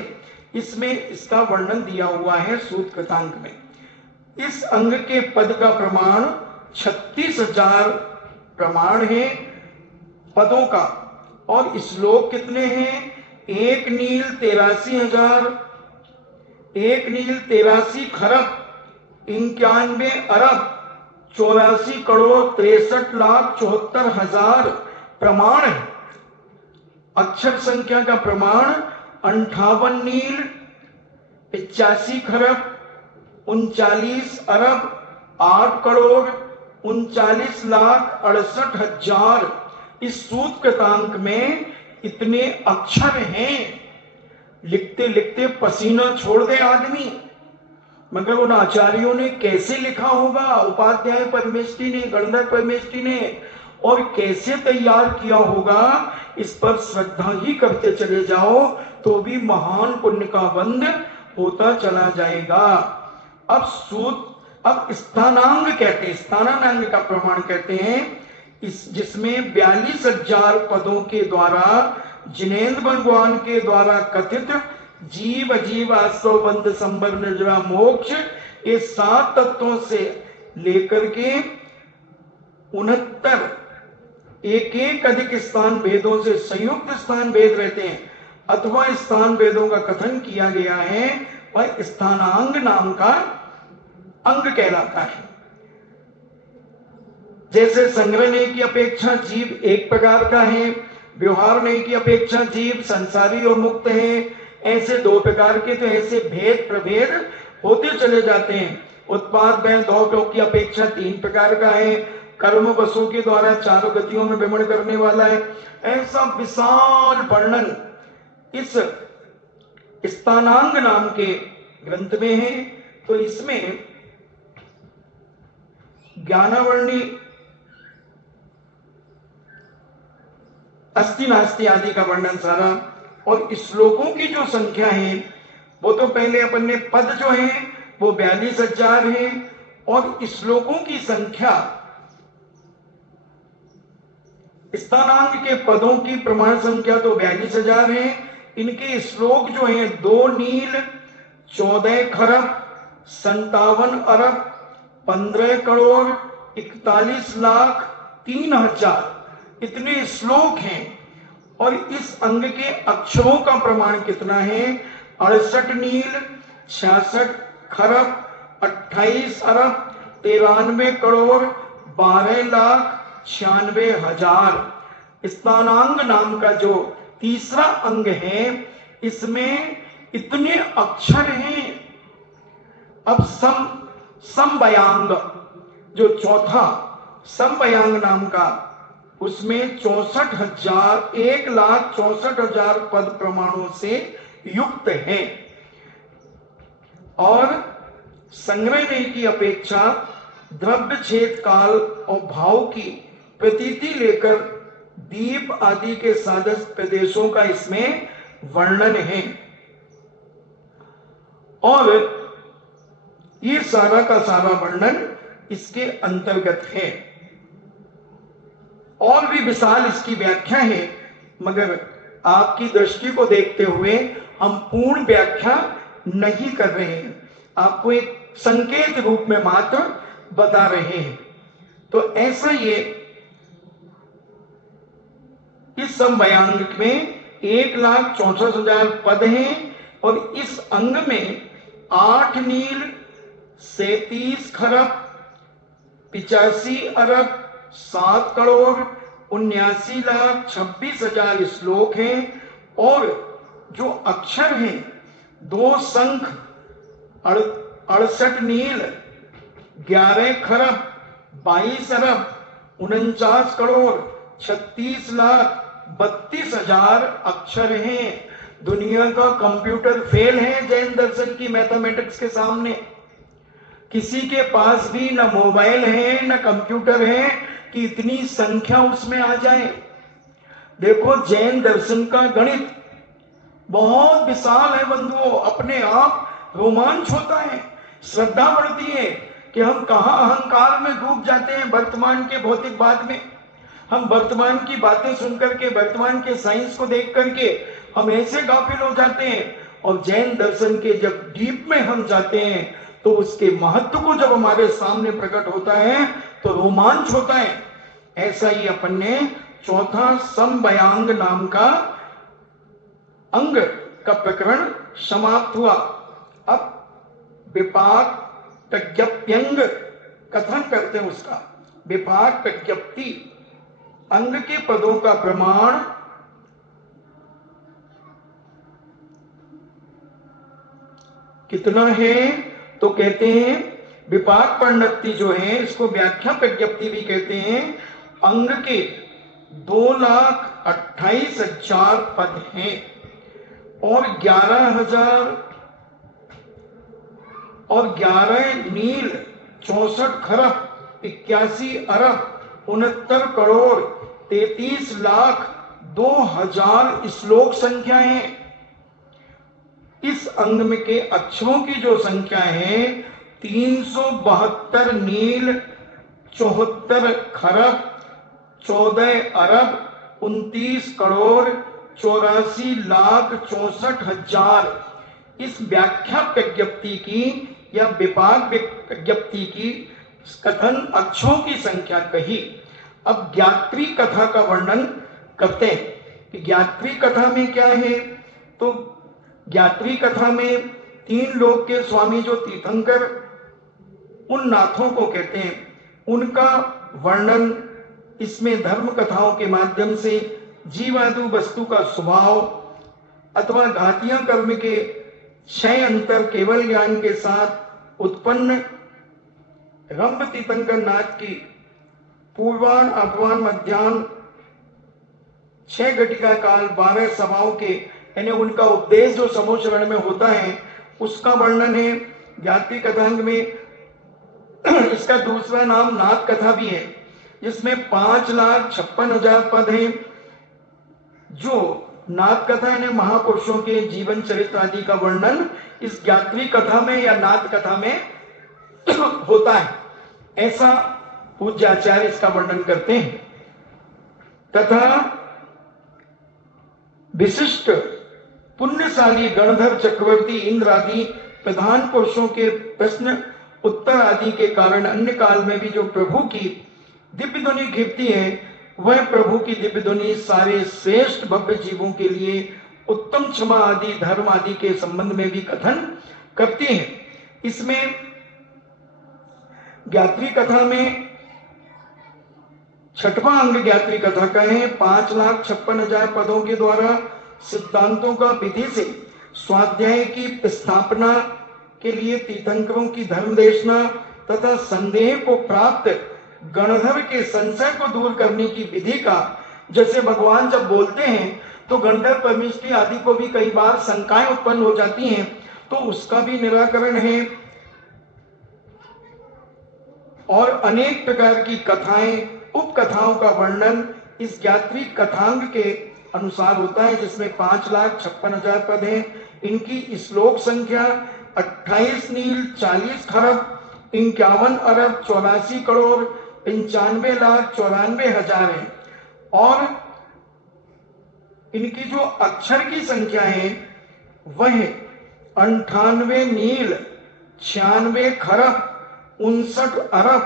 इसमें इसका वर्णन दिया हुआ है सूत्रकृतांक में। इस अंग के पद का प्रमाण 36,000 प्रमाण है पदों का, और श्लोक कितने हैं? 1 नील 83,000, 1 नील 83 खरब 91 अरब 84 करोड़ 63 लाख 74 हजार प्रमाण है। अक्षर संख्या का प्रमाण 58 नील 85 खरब 39 अरब 8 करोड़ 39 लाख 68 हजार। इस सूत्रकृतांक में इतने अक्षर हैं, लिखते लिखते पसीना छोड़ दे आदमी। मगर उन आचार्यों ने कैसे लिखा होगा, उपाध्याय परमेष्ठी ने, गणधर परमेष्ठी ने, और कैसे तैयार किया होगा, इस पर श्रद्धा ही करते चले जाओ तो भी महान पुण्य का बंध होता चला जाएगा। अब स्थानांग कहते हैं, स्थानांग का प्रमाण कहते हैं जिसमें 42,000 पदों के द्वारा जिनेन्द्र भगवान के द्वारा कथित जीव अजीव आसव बंध संबर निर्जरा मोक्ष, ये 7 तत्वों से लेकर के 69 एक अधिक स्थान भेदों से संयुक्त स्थान भेद रहते हैं, अथवा स्थान भेदों का कथन किया गया है, वह स्थानांग नाम का अंग कहलाता है। जैसे संग्रहणे की अपेक्षा जीव एक प्रकार का है, व्यवहारणे की अपेक्षा जीव संसारी और मुक्त है, ऐसे 2 प्रकार के, तो ऐसे भेद प्रभेद होते चले जाते हैं। उत्पाद भय 2 की अपेक्षा 3 प्रकार का है, कर्म वसु के द्वारा 4 गतियों में भ्रमण करने वाला है। ऐसा विशाल वर्णन इस स्थानांग नाम के ग्रंथ में है। तो इसमें ज्ञानावर्णी, अस्ति नास्ति आदि का वर्णन सारा, और श्लोकों की जो संख्या है वो तो पहले अपन ने पद जो है वो 42,000 है, और श्लोकों की संख्या स्थानांग के पदों की प्रमाण संख्या तो 42,000 है। इनके श्लोक जो है 2 नील 14 खरब 57 अरब 15 करोड़ 41 लाख 3 हजार, इतने श्लोक हैं। और इस अंग के अक्षरों का प्रमाण कितना है? 68 नील 66 खरब 28 अरब 93 करोड़ 12,96,000। स्थानांग नाम का जो तीसरा अंग है, इसमें इतने अक्षर हैं। अब समवयांग जो चौथा समवयांग नाम का, उसमें 1,64,000 पद प्रमाणों से युक्त है और संग्रहणे की अपेक्षा द्रव्य छेद काल और भाव की प्रतीति लेकर दीप आदि के साधस प्रदेशों का इसमें वर्णन है। और ये सारा का सारा वर्णन इसके अंतर्गत है। और भी विशाल इसकी व्याख्या है, मगर आपकी दृष्टि को देखते हुए हम पूर्ण व्याख्या नहीं कर रहे हैं, आपको एक संकेत रूप में मात्र बता रहे हैं। तो ऐसा ये इस समवयांग में 1,64,000 पद हैं और इस अंग में 8 नील 37 खरब 85 अरब 7 करोड़ 79,26,000 श्लोक हैं और जो अक्षर हैं 2 शंख 68 नील 11 खरब 22 अरब 49 करोड़ 36,32,000 अक्षर हैं। दुनिया का कंप्यूटर फेल है जैन दर्शन की मैथमेटिक्स के सामने। किसी के पास भी न मोबाइल है न कंप्यूटर है कि इतनी संख्या उसमें आ जाए। देखो, जैन दर्शन का गणित बहुत विशाल है बंधुओं, अपने आप रोमांच होता है, श्रद्धा बढ़ती है कि हम कहां अहंकार में डूब जाते हैं वर्तमान के भौतिकवाद में। हम वर्तमान की बातें सुनकर के, वर्तमान के साइंस को देख करके हम ऐसे गाफिल हो जाते हैं, और जैन दर्शन के जब डीप में हम जाते हैं तो उसके महत्व को जब हमारे सामने प्रकट होता है तो रोमांच होता है। ऐसा ही अपन ने चौथा समवयांग नाम का अंग का प्रकरण समाप्त हुआ। अब विपाक प्रज्ञप्त्यंग कथन करते हैं उसका। विपाक प्रज्ञप्ति अंग के पदों का प्रमाण कितना है, तो कहते हैं विपाक परिणति जो है इसको व्याख्या प्रज्ञप्ति भी कहते हैं। अंग के 2,28,000 पद हैं और 11 नील 64 खरब 81 अरब 69 करोड़ 33,02,000 श्लोक संख्या है। इस अंग में के अक्षरों की जो संख्या है 372 नील 74 खरब 14 अरब 29 करोड़ 84,64,000। इस व्याख्या प्रज्ञप्ति की या विपाक प्रज्ञप्ति की कथन अक्षरों की संख्या कही। अब ज्ञात्री कथा का वर्णन करते हैं कि ज्ञात्री कथा में क्या है। तो ज्ञात्री कथा में 3 लोक के स्वामी जो तीर्थंकर उन नाथों को कहते हैं, उनका वर्णन इसमें धर्म कथाओं के माध्यम से जीवादु वस्तु का स्वभाव अथवा घातियां कर्म के क्षय अंतर केवल ज्ञान के साथ उत्पन्न रंभ तीर्थंकर नाथ की पूर्वान अपवान मध्यान्ह 6 घटिका काल 12 सभाओं के, यानी उनका उपदेश जो समोचरण में होता है उसका वर्णन है ज्ञात्री कथांग में। इसका दूसरा नाम नाथ कथा भी है, जिसमें 5,56,000 पद हैं। जो नाथ कथा यानी महापुरुषों के जीवन चरित्र आदि का वर्णन इस ज्ञात्री कथा में या नाथ कथा में होता है, ऐसा पूज्य आचार्य इसका वर्णन करते हैं। तथा विशिष्ट पुण्यशाली गणधर चक्रवर्ती इंद्र आदि प्रधान पुरुषों के प्रश्न उत्तर आदि के कारण अन्य काल में भी जो प्रभु की दिव्य ध्वनि घिरती है, वह प्रभु की दिव्य ध्वनि सारे श्रेष्ठ भव्य जीवों के लिए उत्तम क्षमा आदि धर्म आदि के संबंध में भी कथन करती है। इसमें ज्ञात्री कथा में छठवां अंग ज्ञात्री कथा का है। 5,56,000 पदों के द्वारा सिद्धांतों का विधि से स्वाध्याय की स्थापना के लिए तीर्थंकरों की धर्म देशना तथा संदेह को प्राप्त गणधर के संशय को दूर करने की विधि का, जैसे भगवान जब बोलते हैं तो गंधर्व परमेष्ठी आदि को भी कई बार शंकाएं उत्पन्न हो जाती हैं, तो उसका भी निराकरण है। और अनेक प्रकार की कथाएं, उपकथाओं का वर्णन इस ज्ञात्री कथांग के अनुसार होता है, जिसमें 5,56,000 पद हैं। इनकी श्लोक संख्या 28 नील 40 खरब 51 अरब 84 करोड़ 95,94,000 है। और इनकी जो अक्षर की संख्या है वह 98 नील 96 खरब 59 अरब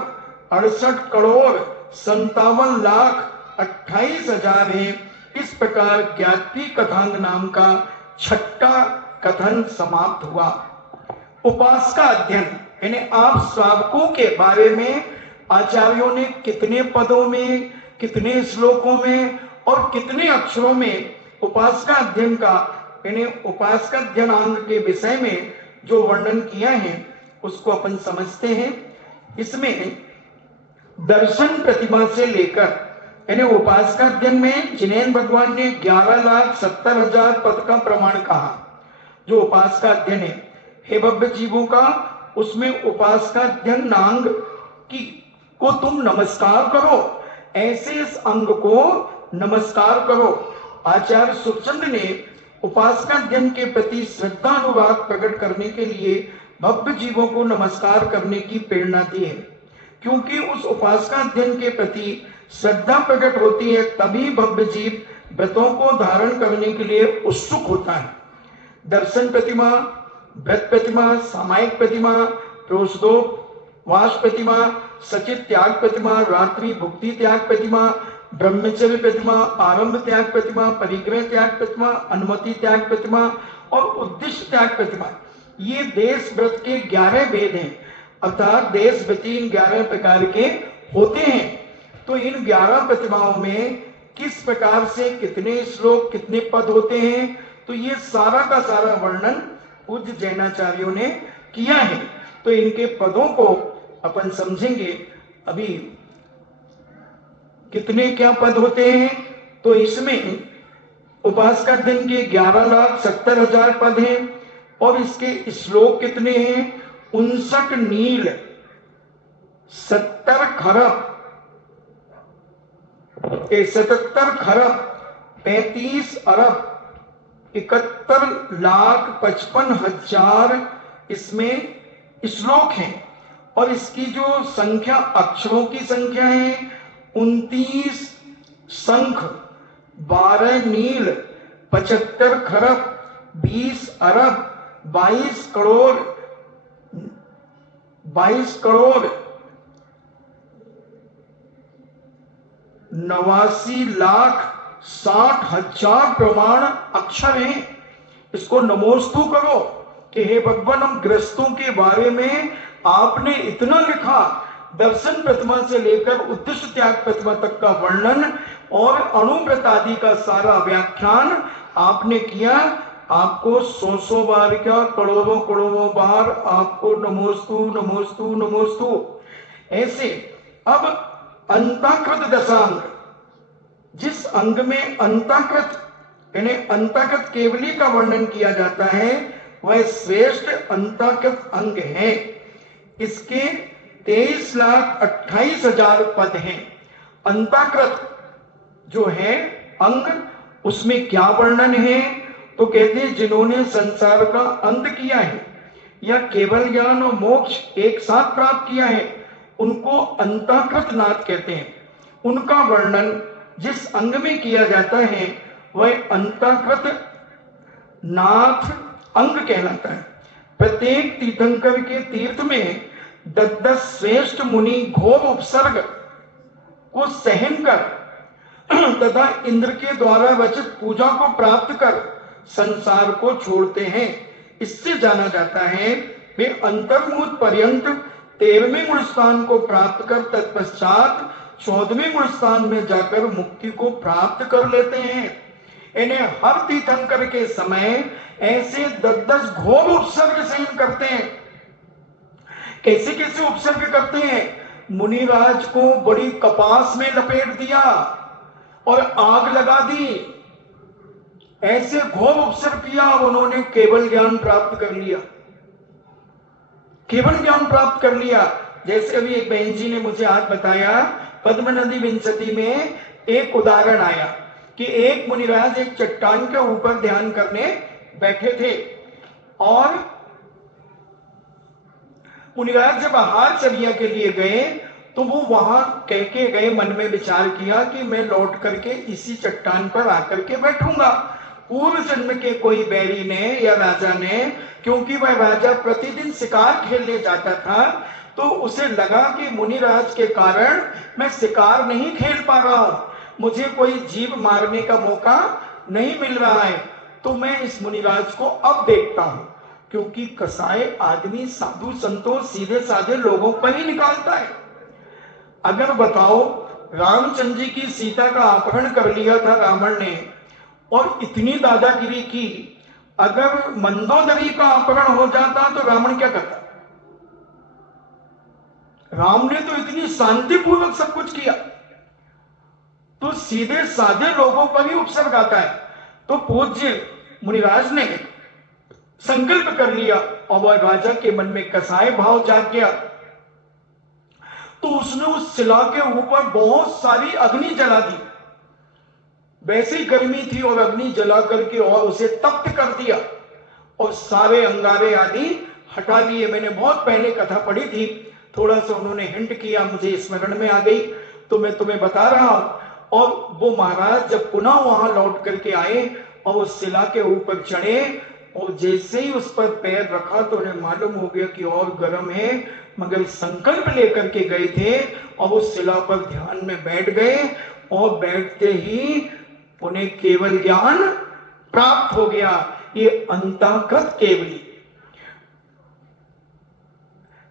68 करोड़ 57,28,000 है। इस प्रकार ज्ञात्री कथांग नाम का छठा कथन समाप्त हुआ। उपासका अध्ययन यानी आप श्रावकों के बारे में आचार्यों ने कितने पदों में, कितने श्लोकों में और कितने अक्षरों में उपासका अध्ययन का यानी उपासका अध्ययन अंग के विषय में जो वर्णन किया है उसको अपन समझते हैं। इसमें दर्शन प्रतिमा से लेकर यानी उपासका अध्ययन में जिनेन्द्र भगवान ने 11,70,000 पद का प्रमाण कहा। जो उपासका अध्ययन है हे भव्य जीवों का, उसमें उपासका अध्ययन नांग की को तुम नमस्कार करो, ऐसे इस अंग को नमस्कार करो। आचार्य सुखचंद ने उपासका अध्ययन के प्रति श्रद्धा अनुराग प्रकट करने के लिए भव्य जीवों को नमस्कार करने की प्रेरणा दी है, क्योंकि उस उपासका अध्ययन के प्रति श्रद्धा प्रकट होती है तभी भव्य जीव व्रतों को धारण करने के लिए उत्सुक होता है। दर्शन प्रतिमा, व्रत प्रतिमा, सामायिक प्रतिमा, प्रोषदोपवास प्रतिमा, सचित त्याग प्रतिमा, रात्रि भुक्ति त्याग प्रतिमा, ब्रह्मचर्य प्रतिमा, आरंभ त्याग प्रतिमा, परिग्रह त्याग प्रतिमा, अनुमति त्याग प्रतिमा और उद्देश्य त्याग प्रतिमा, ये देश व्रत के 11 भेद हैं। अर्थात देश व्रती 11 प्रकार के होते हैं। तो इन 11 प्रतिमाओं में किस प्रकार से कितने श्लोक, कितने पद होते हैं, तो ये सारा का सारा वर्णन पूज्य जैनाचार्यों ने किया है। तो इनके पदों को अपन समझेंगे। अभी कितने क्या पद होते हैं, तो इसमें उपासका अध्ययन के 11,70,000 पद हैं और इसके श्लोक कितने हैं, 59 नील 70 खरब 77 खरब 35 अरब 71,55,000 इसमें श्लोक हैं। और इसकी जो संख्या, अक्षरों की संख्या है 29 शंख 12 नील 75 खरब 20 अरब 22 करोड़ 89,60,000 प्रमाण अक्षर हैं। इसको नमोस्तु करो कि हे भगवान, हम ग्रस्तों के बारे में आपने इतना लिखा, दर्शन प्रतिमा से लेकर उद्देश्य त्याग प्रतिमा तक का वर्णन और अणुव्रत आदि का सारा व्याख्यान आपने किया। आपको 100 बार क्या, करोड़ों बार आपको नमोस्तु नमोस्तु नमोस्तु। ऐसे अब अंताकृत दशांग, जिस अंग में अंताकृत यानी अंताकृत केवली का वर्णन किया जाता है वह श्रेष्ठ अंताकृत अंग है। इसके 23,28,000 पद हैं। अंताकृत जो है अंग, उसमें क्या वर्णन है, तो कहते हैं जिन्होंने संसार का अंत किया है या केवल ज्ञान और मोक्ष एक साथ प्राप्त किया है उनको अंताकृत नाथ कहते हैं। उनका वर्णन जिस अंग में किया जाता है वह अंताकृत नाथ अंग कहलाता है। प्रत्येक तीर्थंकर के तीर्थ में 10 श्रेष्ठ मुनि घोर उपसर्ग को सहन कर तथा इंद्र के द्वारा रचित पूजा को प्राप्त कर संसार को छोड़ते हैं। इससे जाना जाता है वे अंतर्मुहूर्त पर्यंत 13वें गुण स्थान को प्राप्त कर तत्पश्चात 14वें गुण स्थान में जाकर मुक्ति को प्राप्त कर लेते हैं। इन्हें हर तीर्थंकर के समय ऐसे 10-10 घोर उपसर्ग सहन करते हैं। कैसे कैसे उपसर्ग करते हैं? मुनिराज को बड़ी कपास में लपेट दिया और आग लगा दी, ऐसे घोर उपसर्ग किया और उन्होंने केवल ज्ञान प्राप्त कर लिया। केवल ज्ञान प्राप्त कर लिया। जैसे अभी एक बहन जी ने मुझे आज बताया, पद्म नदी विंशति में एक उदाहरण आया कि एक मुनिराज एक चट्टान के ऊपर ध्यान करने बैठे थे और मुनिराज जब आहार चर्या के लिए गए तो वो वहां कह के गए, मन में विचार किया कि मैं लौट करके इसी चट्टान पर आकर के बैठूंगा। पूर्व जन्म के कोई बैरी ने या राजा ने, क्योंकि वह राजा प्रतिदिन शिकार खेलने जाता था, तो उसे लगा कि मुनिराज के कारण मैं शिकार नहीं खेल पा रहा हूं, मुझे कोई जीव मारने का मौका नहीं मिल रहा है, तो मैं इस मुनिराज को अब देखता हूं। क्योंकि कसाई आदमी साधु संतों सीधे साधे लोगों पर ही निकालता है। अगर बताओ, रामचंद्र जी की सीता का अपहरण कर लिया था रावण ने और इतनी दादागिरी की, अगर मंदोदरी का अपहरण हो जाता तो रावण क्या करता? राम ने तो इतनी शांतिपूर्वक सब कुछ किया। तो सीधे साधे लोगों पर ही उपसर्ग आता है। तो पूज्य मुनिराज ने संकल्प कर लिया और वह राजा के मन में कसाय भाव जाग गया। तो उसने उस शिला के ऊपर बहुत सारी अग्नि जला दी। वैसे ही गर्मी थी और अग्नि जला करके और उसे तप्त कर दिया और सारे अंगारे आदि हटा लिए। मैंने बहुत पहले कथा पढ़ी थी, थोड़ा सा उन्होंने हिंट किया, मुझे स्मरण में आ गई तो मैं तुम्हें बता रहा हूं। और वो महाराज जब पुनः वहां लौट करके आए और उस शिला के ऊपर चढ़े और जैसे ही उस पर पैर रखा तो उन्हें मालूम हो गया कि और गर्म है, मगर संकल्प लेकर के गए थे और उस शिला पर ध्यान में बैठ गए और बैठते ही उन्हें केवल ज्ञान प्राप्त हो गया। ये अंतःगत केवली,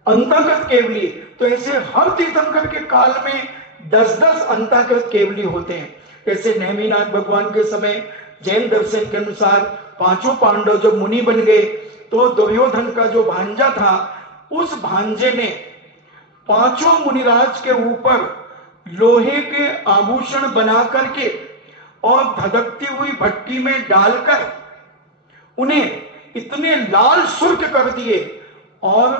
अंतःगत केवली। तो ऐसे हर तीर्थंकर के काल में 10-10 अंतःगत केवली होते हैं। जैसे नेमिनाथ भगवान के समय जैन दर्शन के अनुसार पांचों पांडव जब मुनि बन गए तो दुर्योधन का जो भांजा था, उस भांजे ने पांचों मुनिराज के ऊपर लोहे के आभूषण बना करके और धधकती हुई भट्टी में डालकर उन्हें इतने लाल सुर्ख कर दिए और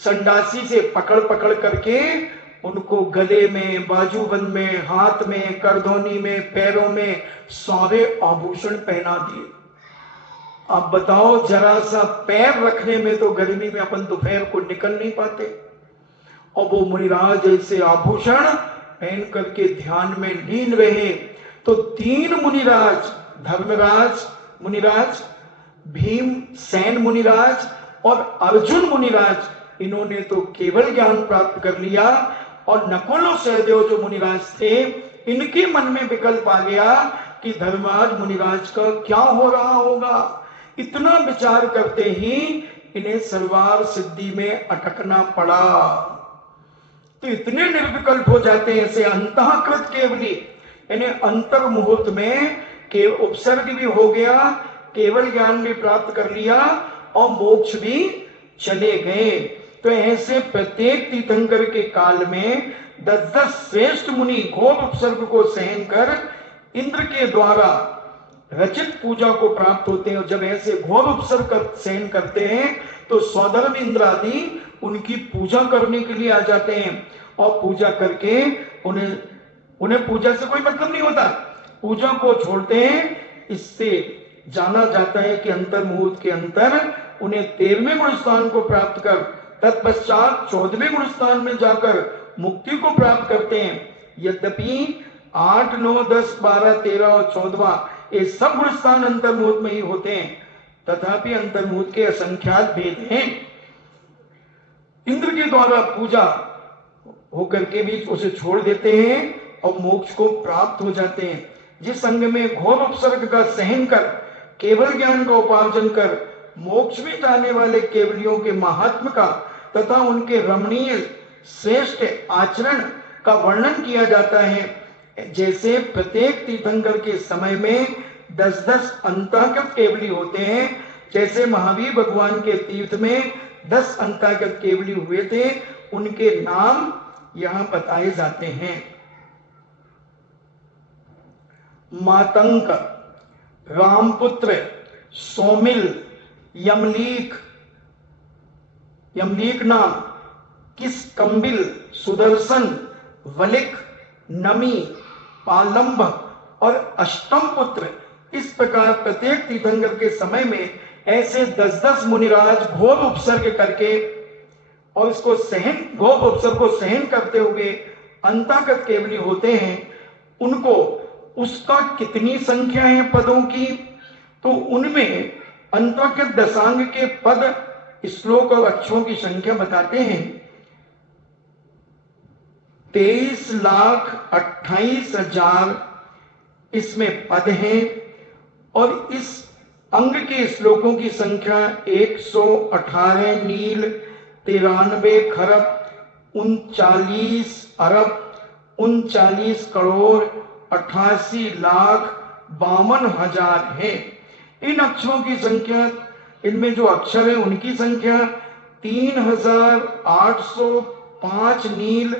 संडासी से पकड़ पकड़ करके उनको गले में, बाजूबंद में, हाथ में, करधौनी में, पैरों में सारे आभूषण पहना दिए। अब बताओ, जरा सा पैर रखने में तो गर्मी में अपन दोपहर को निकल नहीं पाते और वो मुनिराज ऐसे आभूषण पहन करके ध्यान में लीन रहे। तो 3 मुनिराज, धर्मराज मुनिराज, भीमसेन मुनिराज और अर्जुन मुनिराज, इन्होंने तो केवल ज्ञान प्राप्त कर लिया। और नकुल और सहदेव जो मुनिराज थे, इनके मन में विकल्प आ गया कि धर्मराज मुनिराज का क्या हो रहा होगा। इतना विचार करते ही इन्हें सर्वार सिद्धि में अटकना पड़ा। तो इतने निर्विकल्प हो जाते हैं ऐसे अंतःकृत केवली। इन्हें अंतर मुहूर्त में के उपसर्ग भी हो गया, केवल ज्ञान भी प्राप्त कर लिया और मोक्ष भी चले गए। तो ऐसे प्रत्येक तीर्थंकर के काल में 10-10 श्रेष्ठ मुनि घोर उपसर्ग को सहन कर इंद्र के द्वारा रचित पूजा को प्राप्त होते हैं। और जब ऐसे घोर उपसर्ग सहन करते हैं तो सौधर्म इंद्र आदि उनकी पूजा करने के लिए आ जाते हैं और पूजा करके उन्हें पूजा से कोई मतलब नहीं होता, पूजा को छोड़ते हैं। इससे जाना जाता है कि अंतर मुहूर्त के अंतर उन्हें 13वें गुण स्थान को प्राप्त कर तत्पश्चात 14वें गुण स्थान में जाकर मुक्ति को प्राप्त करते हैं। यद्यपि 8, 9, 10, 12, 13 और 14 ये सब गुण स्थान अंतर मुहूर्त में ही होते हैं, तथापि अंतर मुहूर्त के असंख्यात भेद हैं। इंद्र के द्वारा पूजा होकर के भी उसे छोड़ देते हैं और मोक्ष को प्राप्त हो जाते हैं। जिस अंग में घोर उपसर्ग का सहन कर केवल ज्ञान का उपार्जन कर मोक्ष में जाने वाले केवलियों के महात्म का तथा उनके रमणीय श्रेष्ठ आचरण का वर्णन किया जाता है। जैसे प्रत्येक तीर्थंकर के समय में 10-10 अंतर्गत केवली होते हैं, जैसे महावीर भगवान के तीर्थ में 10 अंतर्गत केवली हुए थे, उनके नाम यहां बताए जाते हैं। मातंक, रामपुत्र, सोमिल, यमलीक नाम, किसकंबिल, सुदर्शन, वलिक, नमी, पालंब और अष्टम पुत्र। इस प्रकार प्रत्येक तीर्थंकर के समय में ऐसे 10-10 मुनिराज घोर उपसर्ग करके और इसको घोर उपसर्ग को सहन करते हुए अंतर्गत केवली होते हैं। उनको उसका कितनी संख्या है पदों की, तो उनमें अंतर्गत दशांग के पद, श्लोक और अक्षरों की संख्या बताते हैं। 23,28,000 इसमें पद हैं और इस अंग के श्लोकों की संख्या 118 नील, 93 खरब, 39 अरब, 39 करोड़, 88,52,000 है। इन अक्षरों की संख्या, इनमें जो अक्षर है उनकी संख्या 3,805 नील,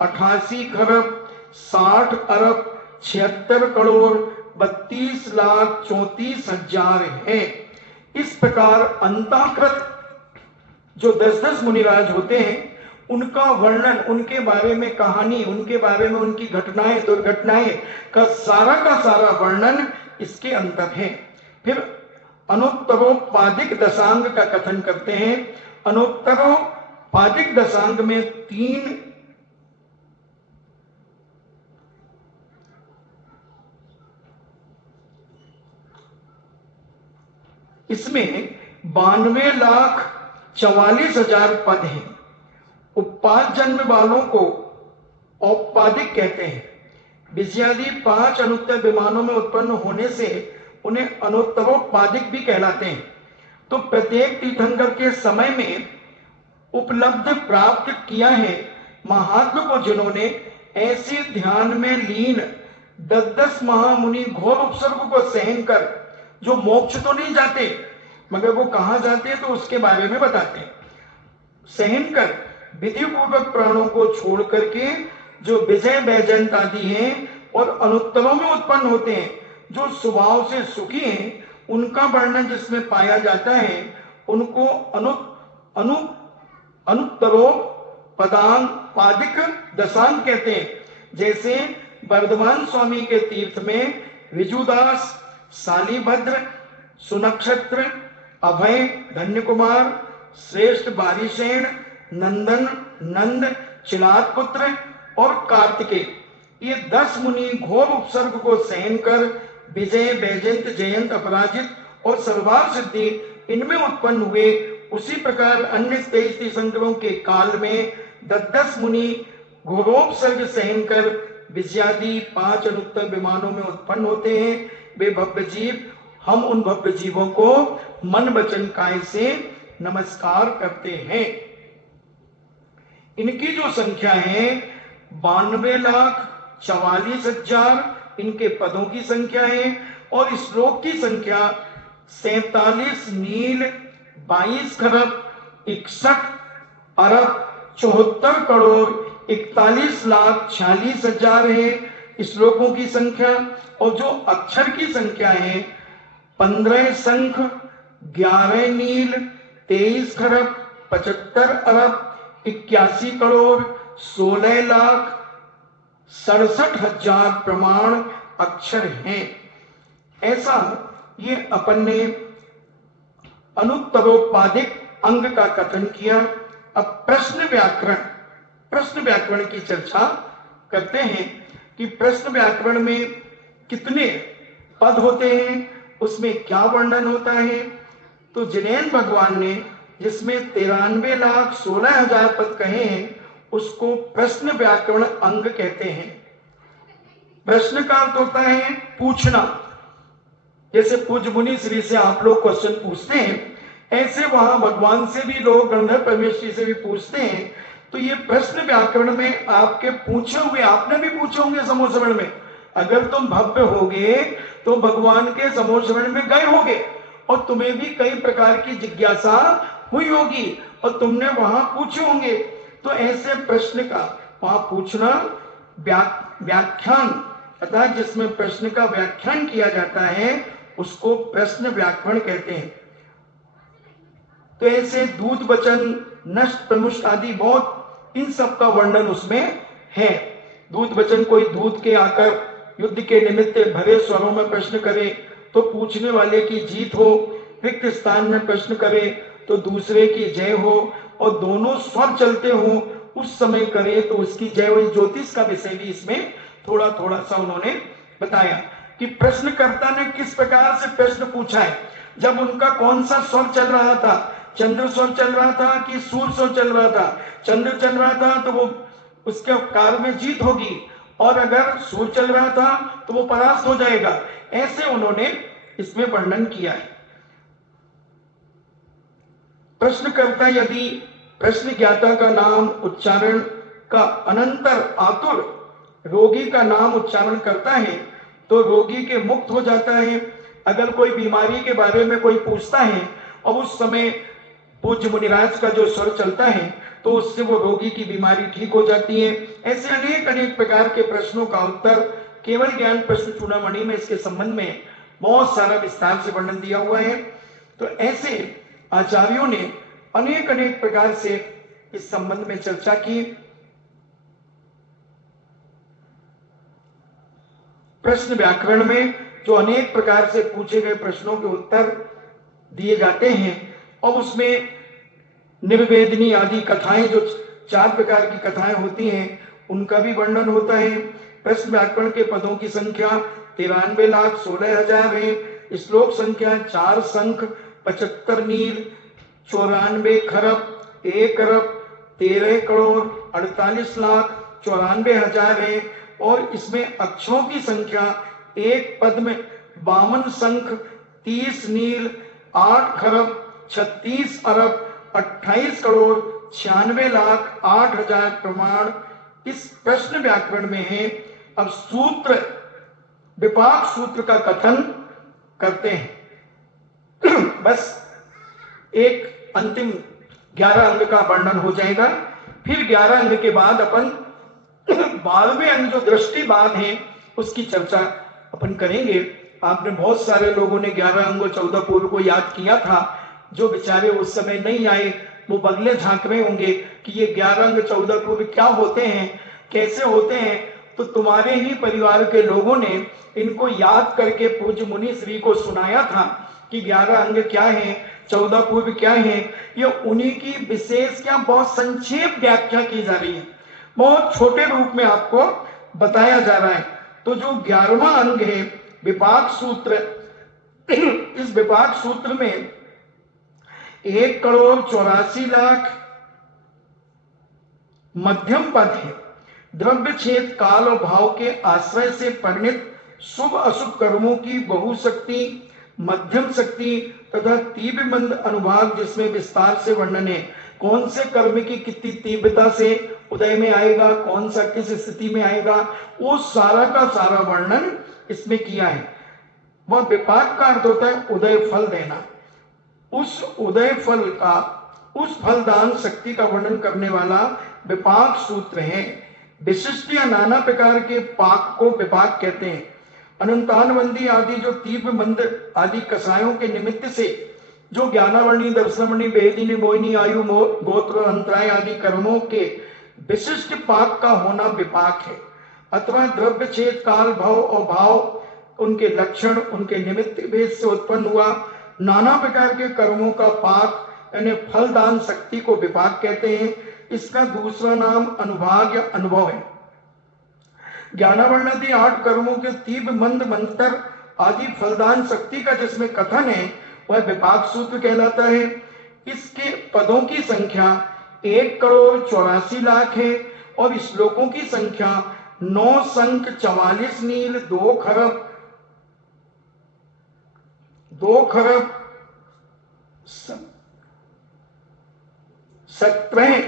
88 खरब, 60 अरब, 76 करोड़, 32,34,000 है। इस प्रकार अंतःकृत जो 10-10 मुनिराज होते हैं, उनका वर्णन, उनके बारे में कहानी, उनके बारे में उनकी घटनाएं दुर्घटनाएं का सारा वर्णन इसके अंतर है। फिर अनुत्तरोपादिक दशांग का कथन करते हैं। अनुत्तरोपादिक दशांग में 3 इसमें 92,44,000 पद हैं। उपाद जन्म वालों को औपादिक कहते हैं। विषयादि 5 अनुत्तर विमानों में उत्पन्न होने से उन्हें अनुत्तरोपादिक भी कहलाते हैं। तो प्रत्येक तीर्थंकर के समय में उपलब्ध प्राप्त किया है महात्मा को, जिन्होंने ऐसे ध्यान में लीन 10-10 महामुनि घोर उपसर्ग को सहन कर, जो मोक्ष तो नहीं जाते मगर वो कहां जाते हैं तो उसके बारे में बताते हैं, सहन कर विधि पूर्वक प्राणों को छोड़ करके जो विजय वैजयंत आदि हैं और अनुत्तरों में उत्पन्न होते हैं, जो स्वभाव से सुखी हैं, उनका वर्णन जिसमें पाया जाता है, उनको अनुत्तरो पदांग पादिक दशांग कहते हैं। जैसे वर्धमान स्वामी के तीर्थ में विजुदास, शालीभद्र, सुनक्षत्र, अभय, धन्य कुमार, श्रेष्ठ बारिशेण, नंदन, नंद, चिलात पुत्र और कार्तिकेय, ये 10 मुनि घोर उपसर्ग को सहन कर विजय वैजयंत जयंत अपराजित और सर्वार्थ सिद्धि इनमें उत्पन्न हुए। उसी प्रकार अन्य 23 तीर्थंकरों के काल में 10-10 मुनि घोरोपसर्ग सहन कर विषयादि 5 अनुत्तर विमानों में उत्पन्न होते हैं। वे भव्य जीव, हम उन भव्य जीवों को मन वचन काय से नमस्कार करते हैं। इनकी जो संख्या है 92,44,000 इनके पदों की संख्या है और श्लोक की संख्या 47 नील, 22 खरब, 61 अरब, 74 करोड़, 41,46,000 है श्लोकों की संख्या। और जो अक्षर की संख्या है 15 शंख, 11 नील, 23 खरब, 75 अरब, 81 करोड़, 16,67,000 प्रमाण अक्षर हैं। ऐसा ये अपन ने अनुत्तरोपादिक अंग का कथन किया। अब प्रश्न व्याकरण की चर्चा करते हैं कि प्रश्न व्याकरण में कितने पद होते हैं, उसमें क्या वर्णन होता है। तो जिनेन्द्र भगवान ने जिसमें 93,16,000 पद कहे हैं, उसको प्रश्न व्याकरण अंग कहते हैं। प्रश्न का अर्थ होता है पूछना। जैसे पूज्य मुनि श्री से आप लोग क्वेश्चन पूछते हैं ऐसे वहां भगवान से भी लोग, गंधर्व परमेश्वरी से भी पूछते हैं। तो ये प्रश्न व्याकरण में आपके पूछे हुए, आपने भी पूछे होंगे समूह श्रवण में। अगर तुम भव्य होगे तो भगवान के समूह श्रवण में गए होगे और तुम्हें भी कई प्रकार की जिज्ञासा हुई होगी और तुमने वहां पूछे होंगे। तो ऐसे प्रश्न का वहां पूछना व्याख्यान, अर्थात जिसमें प्रश्न का व्याख्यान किया जाता है उसको प्रश्न व्याकरण कहते हैं। तो ऐसे दूत वचन, नष्ट, प्रमुष्ट आदि बहुत, इन सब का वर्णन उसमें है। दूत वचन, कोई दूत के आकर युद्ध के निमित्त भरे स्वरों में प्रश्न करे तो पूछने वाले की जीत हो, रिक्त स्थान में प्रश्न करे तो दूसरे की जय हो, और दोनों स्वर चलते हो उस समय करे तो उसकी जय हो। ज्योतिष का विषय भी इसमें थोड़ा थोड़ा सा उन्होंने बताया कि प्रश्नकर्ता ने किस प्रकार से प्रश्न पूछा है, जब उनका कौन सा स्वर चल रहा था, चंद्र स्वर चल रहा था कि सूर्य स्वर चल रहा था। चंद्र चल रहा था तो वो उसके कार्य में जीत होगी, और अगर सूर्य चल रहा था तो वो परास्त हो जाएगा। ऐसे उन्होंने इसमें वर्णन किया है। प्रश्नकर्ता यदि प्रश्न ज्ञाता का नाम उच्चारण का अनंतर आतुर रोगी का नाम उच्चारण करता है तो रोगी के मुक्त हो जाता है। अगर कोई बीमारी के बारे में कोई पूछता है और उस समय पूज्य मुनिराज का जो स्वर चलता है तो उससे वो रोगी की बीमारी ठीक हो जाती है। ऐसे अनेक अनेक प्रकार के प्रश्नों का उत्तर केवल ज्ञान प्रश्न चूड़ामणि में इसके संबंध में बहुत सारा विस्तार से वर्णन दिया हुआ है। तो ऐसे आचार्यों ने अनेक अनेक प्रकार से इस संबंध में चर्चा की। प्रश्न व्याकरण में जो अनेक प्रकार से पूछे गए प्रश्नों के उत्तर दिए जाते हैं और उसमें निर्वेदनी आदि कथाएं, जो 4 प्रकार की कथाएं होती हैं, उनका भी वर्णन होता है। प्रश्न व्याकरण के पदों की संख्या 93,16,000 है। श्लोक संख्या 4 शंख, 75 नील, 94 खरब, 1 अरब, 13 करोड़, 48 लाख 94,000 है। और इसमें अक्षरों की संख्या एक पद में 52 शंख, 30 नील, 8 खरब, 36 अरब, 28 करोड़, 96 लाख 8,000 प्रमाण इस प्रश्न व्याकरण में है। अब सूत्र, विपाक सूत्र का कथन करते हैं। बस एक अंतिम 11 अंग का वर्णन हो जाएगा। फिर 11 अंग के बाद अपन 12वें अंग जो दृष्टिबाद है उसकी चर्चा अपन करेंगे। आपने बहुत सारे लोगों ने 11 अंग 14 पूर्व को याद किया था। जो बेचारे उस समय नहीं आए वो बगले झांक रहे होंगे कि ये 11 अंग 14 पूर्व क्या होते हैं, कैसे होते हैं। तो तुम्हारे ही परिवार के लोगों ने इनको याद करके पूज्य मुनि श्री को सुनाया था कि 11 अंग क्या है, 14 पूर्व क्या है। ये उन्हीं की विशेष क्या बहुत संक्षेप व्याख्या की जा रही है, बहुत छोटे रूप में आपको बताया जा रहा है। तो जो 11वां अंग है विपाक सूत्र, इस विपाक सूत्र में 1 करोड़ 84 लाख मध्यम पद है। द्रव्य छेद काल और भाव के आश्रय से परिणित शुभ अशुभ कर्मों की बहुशक्ति, मध्यम शक्ति तथा तीव्र मंद अनुभाग जिसमें विस्तार से वर्णन है। कौन से कर्म की कितनी तीव्रता से उदय में आएगा, कौन सा किस स्थिति में आएगा, वो सारा का सारा वर्णन इसमें किया है। वह विपाक का अर्थ होता है उदय फल देना। उस उदय फल का, उस फलदान शक्ति का वर्णन करने वाला विपाक सूत्र है। विशिष्ट या नाना प्रकार के पाक को विपाक कहते हैं। अनंतानवंदी आदि जो तीव्र मंद आदि कसायों के निमित्त से जो ज्ञानावर्णी, दर्शनवर्णी, वेदिनी, मोहिनी, आयु, गोत्र, अंतराय आदि कर्मों के विशिष्ट पाक का होना विपाक है। अथवा द्रव्य छेद काल भाव और भाव उनके लक्षण, उनके निमित्त भेद से उत्पन्न हुआ नाना प्रकार के कर्मों का पाक यानी फलदान शक्ति को विपाक कहते हैं। इसका दूसरा नाम अनुभाग या अनुभव है। ज्ञानावर्णादि 8 कर्मों के तीव्र मंद मंतर आदि फलदान शक्ति का जिसमें कथन है वह विपाक सूत्र कहलाता है। इसके पदों की संख्या 1 करोड़ 84 लाख है और श्लोकों की संख्या 9 शंख, 44 नील, 2 खरब 2 17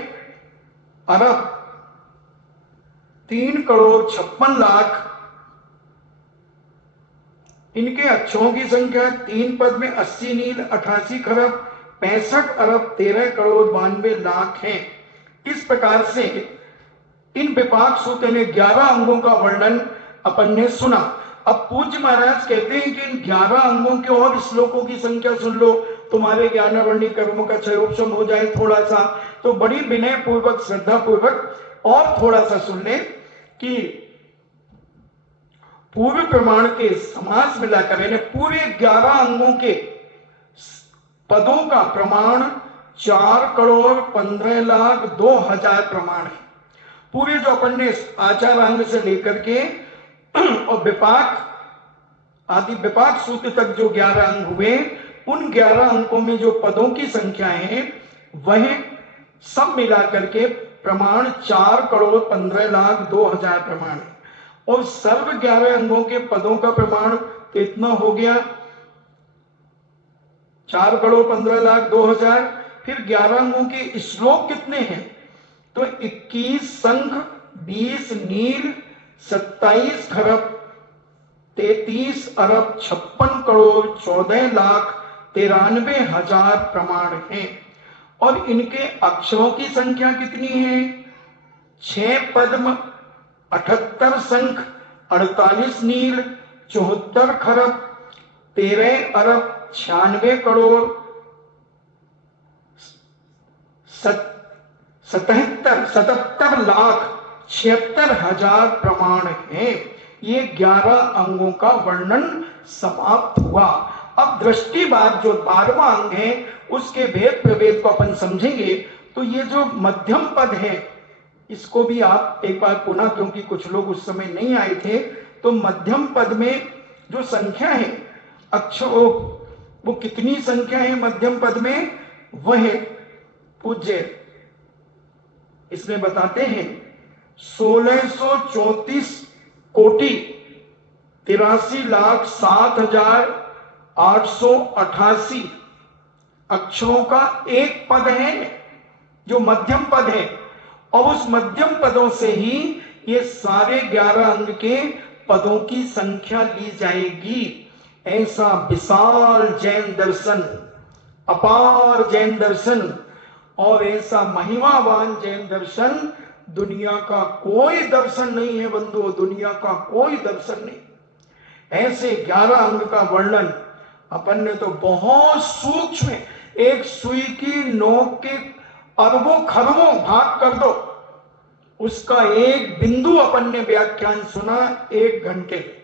अरब 3 करोड़ 56 लाख। इनके अक्षरों की संख्या 3 पद में 80 नील 88 खरब 65 अरब 13 करोड़ 92 लाख है। इस प्रकार से इन विपाक सूत्र ने 11 अंगों का वर्णन अपन ने सुना। अब पूज्य महाराज कहते हैं कि इन 11 अंगों के और श्लोकों की संख्या सुन लो, तुम्हारे ज्ञानावर्णी कर्मों का क्षयोपशम हो जाए थोड़ा सा। तो बड़ी विनय पूर्वक श्रद्धा पूर्वक और थोड़ा सा सुन ले कि पूर्व प्रमाण के समास मिलाकर यानी पूरे 11 अंगों के पदों का प्रमाण 4 करोड़ 15 लाख 2,000 प्रमाण है। पूरे जो अपन ने आचार अंग से लेकर के और विपाक आदि विपाक सूत्र तक जो 11 अंग हुए, उन 11 अंकों में जो पदों की संख्या है वह सब मिला करके प्रमाण 4 करोड़ 15 लाख 2,000 प्रमाण है। और सर्व 11 अंगों के पदों का प्रमाण कितना हो गया? 4 करोड़ 15 लाख 2,000। फिर 11 अंगों के श्लोक कितने हैं? तो 21 संघ 20 नील 27 खरब 33 अरब 56 करोड़ 14 लाख 93,000 प्रमाण हैं। और इनके अक्षरों की संख्या कितनी है? 6 पद्म 78 संख 48 नील 74 खरब 13 अरब 96 करोड़ 77 लाख 76,000 प्रमाण है। ये 11 अंगों का वर्णन समाप्त हुआ। अब दृष्टि बात जो 12वां अंग है उसके भेद प्रभेद को अपन समझेंगे। तो ये जो मध्यम पद है इसको भी आप एक बार पुनः, क्योंकि कुछ लोग उस समय नहीं आए थे, तो मध्यम पद में जो संख्या है अक्षरों वो कितनी संख्या है मध्यम पद में? वह पूज्य इसमें बताते हैं 1634 कोटि 83 लाख 7,888 अक्षरों का एक पद है जो मध्यम पद है। और उस मध्यम पदों से ही ये सारे 11 अंग के पदों की संख्या ली जाएगी। ऐसा विशाल जैन दर्शन, अपार जैन दर्शन और ऐसा महिमावान जैन दर्शन दुनिया का कोई दर्शन नहीं है बंधुओं, दुनिया का कोई दर्शन नहीं। ऐसे 11 अंग का वर्णन अपन ने तो बहुत सूक्ष्म, एक सुई की नोक के अरबों खरबों भाग कर दो, उसका एक बिंदु अपन ने व्याख्यान सुना 1 घंटे।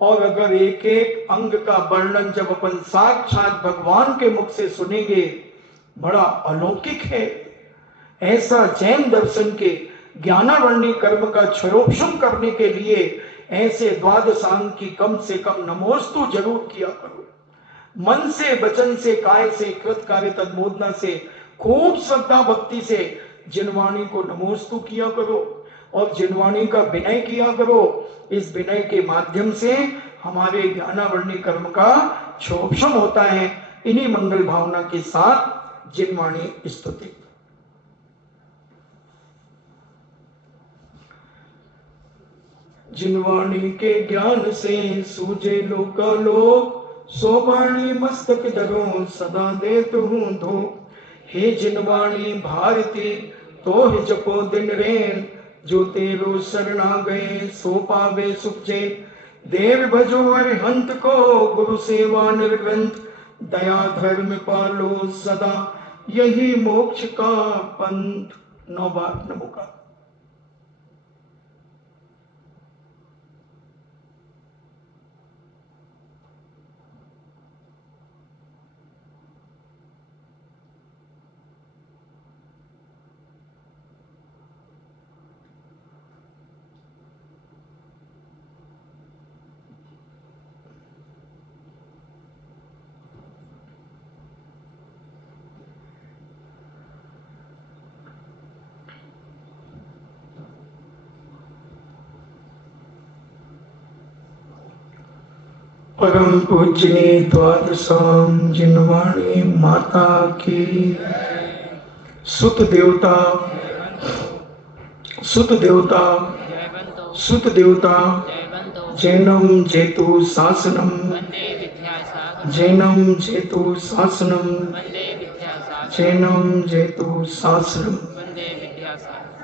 और अगर एक एक अंग का वर्णन जब अपन साक्षात भगवान के मुख से सुनेंगे, बड़ा अलौकिक है। ऐसा जैन दर्शन के ज्ञानावर्णी कर्म का क्षयोपशम करने के लिए ऐसे द्वादशांग की कम से कम नमोस्तु जरूर किया करो। मन से, वचन से, काय से, कृत कार्य तन्मोदना से, खूब श्रद्धा भक्ति से जिनवाणी को नमोस्तु किया करो और जिनवाणी का विनय किया करो। इस विनय के माध्यम से हमारे ज्ञानावर्णी कर्म का क्षयोपशम होता है। इन्हीं मंगल भावना के साथ जिनवाणी स्तुति। जिनवाणी के ज्ञान से सूझे लोकालोक, सो वाणी मस्तक धरो सदा देत हूँ धो। हे जिनवाणी भारती तो ही जपो दिन रेन, जो तेरो शरणा गए सो पावे सुख चैन। देव भजो अरिहंत को गुरु सेवा निर्ग्रंथ, दया धर्म पालो सदा यही मोक्ष का पंथ। 9 बार नमो का। परम पूजनीय द्वादशांग जिनवाणी माता की। सुत देवता सुत देवता जयवन्तो सुत देवता जयवन्तो जैनम जेतु शासनम वन्दे विद्यासागरं जैनम जेतु शासनम वन्दे विद्यासागरं जैनम जेतु शासनम वन्दे विद्यासागरं